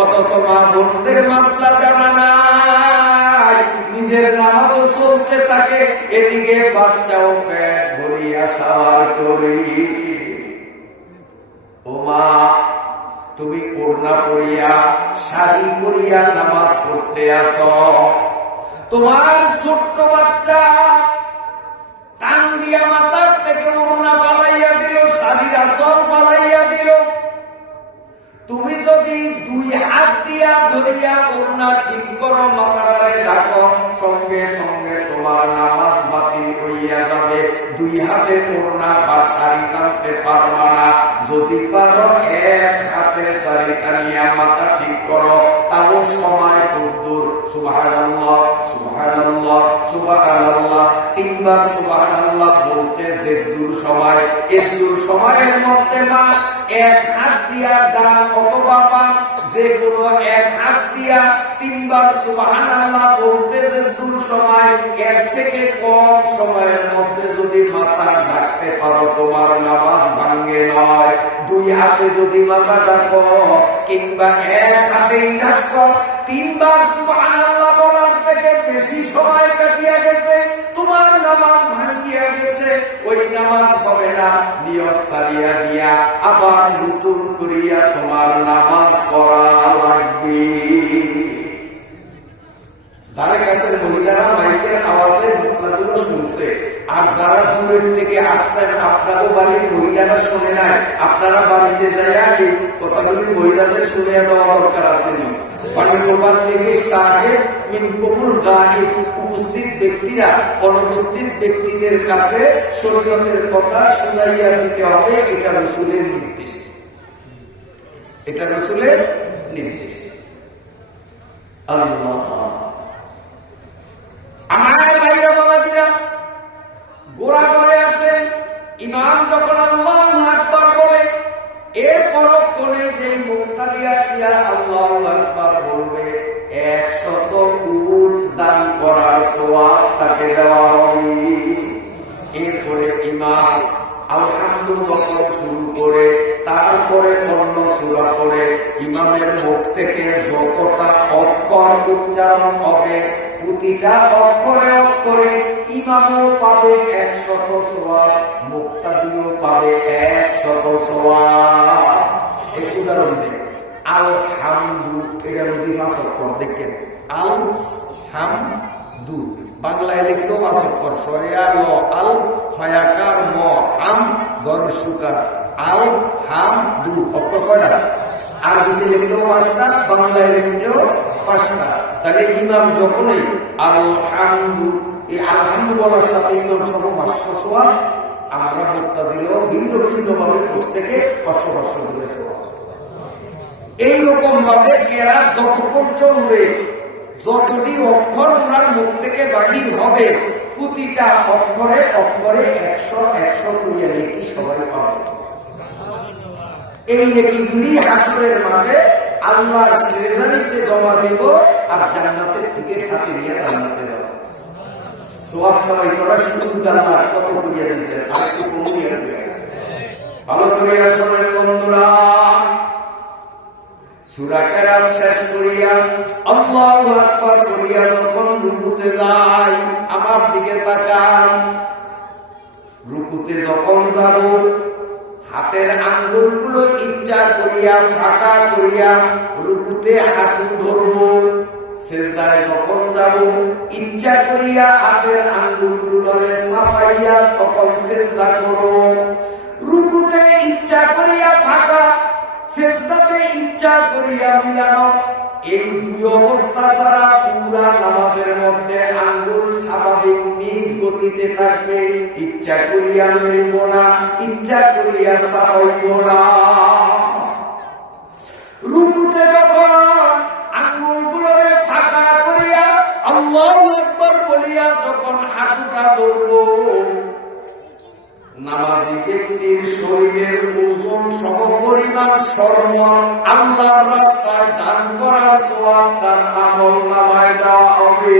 অথচ মা বোনদের মাসলা জানা নাই, নিজের নামাজও চলতে থাকে, এদিকে বাচ্চাও পেট ভরিয়া সাওয়ার করি। ও মা, তুমি ওড়না পরিয়া শাড়ি পরিয়া নামাজ পড়তে আস, তোমার ছোট্ট বাচ্চা টান দিয়া মাথার থেকে ওড়না পালাইয়া দিল, শাড়ির আসল পালাইয়া দিল, তুমি যদি দুই হাত দিয়া ধরিয়া ওড়না ঠিক করো, মাথাটারে ঢাকো, সঙ্গে সঙ্গে তোমার নামাজ বাতিল হইয়া যাবে। দুই হাতে ওড়না বা শাড়ি টানতে পারবা না, যদি পারো এক হাতে শাড়ি টানিয়া মাথা ঠিক করো, তাও সময় খুব দূর। সুবহানাল্লাহ সুবহানাল্লাহ সুবহানাল্লাহ তিনবার সুবহানাল্লাহ বলতে যে দূর সময়, এই দূর সময়ের মধ্যে মা এক হাত দিয়া ডান অথবা বাম, যে কোনো এক হাত দিয়া তিনবার সুবহানাল্লাহ বলতে যে দূর সময়, এর থেকে কম সময়ের মধ্যে যদি মাথা ঢাকতে পারো, তোমার নামাজ ভাঙ্গে নয়। দুই হাতে যদি মাথা ঢাকো, কিংবা এক হাতেই ঢাকছো, তিনবার সুবহানাল্লাহ বলার থেকে বেশি সময় কাটিয়া গেছে, তোমার নামাজ ভাঙ্গিয়া গেছে, ওই নামাজ হবে না। নিয়ত ছাড়িয়া দিয়া আবার নতুন করিয়া তোমার নামাজ পড়া লাগবে। ধারে কাছের মহিলারা মাইকের আওয়াজে মশলাগুলো শুনছে, আর যারা দূরের থেকে আসছেন, আপনারও বাড়ির মহিলারা শুনে নাই, আপনারা বাড়িতে যাইয়া এই কথাগুলি মহিলাদের শুনে দেওয়া দরকার আছে। উপস্থিত ব্যক্তিরা অনুপস্থিত ব্যক্তিদের কাছে শরীয়তের কথা শুনাইয়া দিতে হবে, এটা রাসূলের নির্দেশ, এটা রাসূলের নির্দেশ। আল্লাহ, আমার ভাইরা বাবাজিরা, গোড়া করে আসেন, ইমাম যখন আল্লাহু আকবার বলে, এর পরক্ষণে যে মুক্তাদি আসিয়া আল্লাহু আকবার বলবে, 100 উট দান করার সওয়াব তাকে দেওয়া হবে। এরপরে ইমাম আলহামদুলিল্লাহ যখন শুরু করে, তারপরে অন্য সূরা পড়ে, ইমামের মুখ থেকে যতটা অক্ষর উচ্চারণ হবে, প্রতিটা অক্ষরে অক্ষরে ইমামও পাবে 100 সওয়াব, মুক্তাদিও পাবে 100 সওয়াব। এই উদাহরণ দেয় আলহামদু, এটা নদী 5 অক্ষর, দেখেন আলহামদু, বাংলায় লিখলেও 5 অক্ষর, সরিয়া ল আল হয়াকার ম হাম গরসুকার, আল হাম দু অক্ষর কয়টা? আরবিতে লিখলেও 5টা, বাংলায় লিখলেও 5টা। তাহলে ইমাম যখনই আলহামদু, এই আলহামদু বলার সাথে ইমাম সহ 500 সওয়াব, আমরা মুক্তাদিরও ভিন্ন ভিন্ন ভাবে প্রত্যেকে 500 দিলে সওয়াব। এইরকম ভাবে কেরাত যতক্ষণ চলবে, যতটি অক্ষর ওনার মুখ থেকে বাহির হবে, প্রতিটা অক্ষরে অক্ষরে 100 করিয়া নেকি সবাই পাবে। এই নেকিগুলি হাসরের মাঠে আল্লাহর ট্রেজারিতে জমা দেব আর জান্নাতের টিকিট হাতে নিয়ে জান্নাতে যাব। সওয়াব কামাই করার সুযোগ আল্লাহ কত করিয়া দিয়েছেন, আর একটু কমিয়ে রাখবে। ভালো করে আসলে বন্ধুরা, সূরা কেরাত শেষ করিয়া আল্লাহু আকবার করিয়া যখন রুকুতে যাই, আমার দিকে তাকান। রুকুতে যখন যাব, হাতের আঙ্গুলগুলো ইচ্ছা করিয়া ফাঁকা করিয়া রুকুতে হাঁটু ধরব। সিজদায় যখন যাব, ইচ্ছা করিয়া হাতের আঙ্গুলগুলোরে সাফাইয়া তখন সিজদা করব। রুকুতে ইচ্ছা করিয়া ফাঁকা, সিজদাতে ইচ্ছা করিয়া মিলানো, এই দুই অবস্থা ছাড়া পুরা নামাজের মধ্যে আঙ্গুল স্বাভাবিক নিজ গতিতে থাকবে। ইচ্ছা করিয়া মিলব না, ইচ্ছা করিয়া সাফাইব না। রুকুতে যখন আঙ্গুলগুলোরে ফাঁকা করিয়া আল্লাহু আকবার বলিয়া যখন হাঁটুটা ধরব, নামাজি ব্যক্তির শরীরের ওজন সম পরিমাণ স্বর্ণ আল্লাহর রাস্তায় দান করার সওয়াব তার আমল নামায় দেওয়া হবে।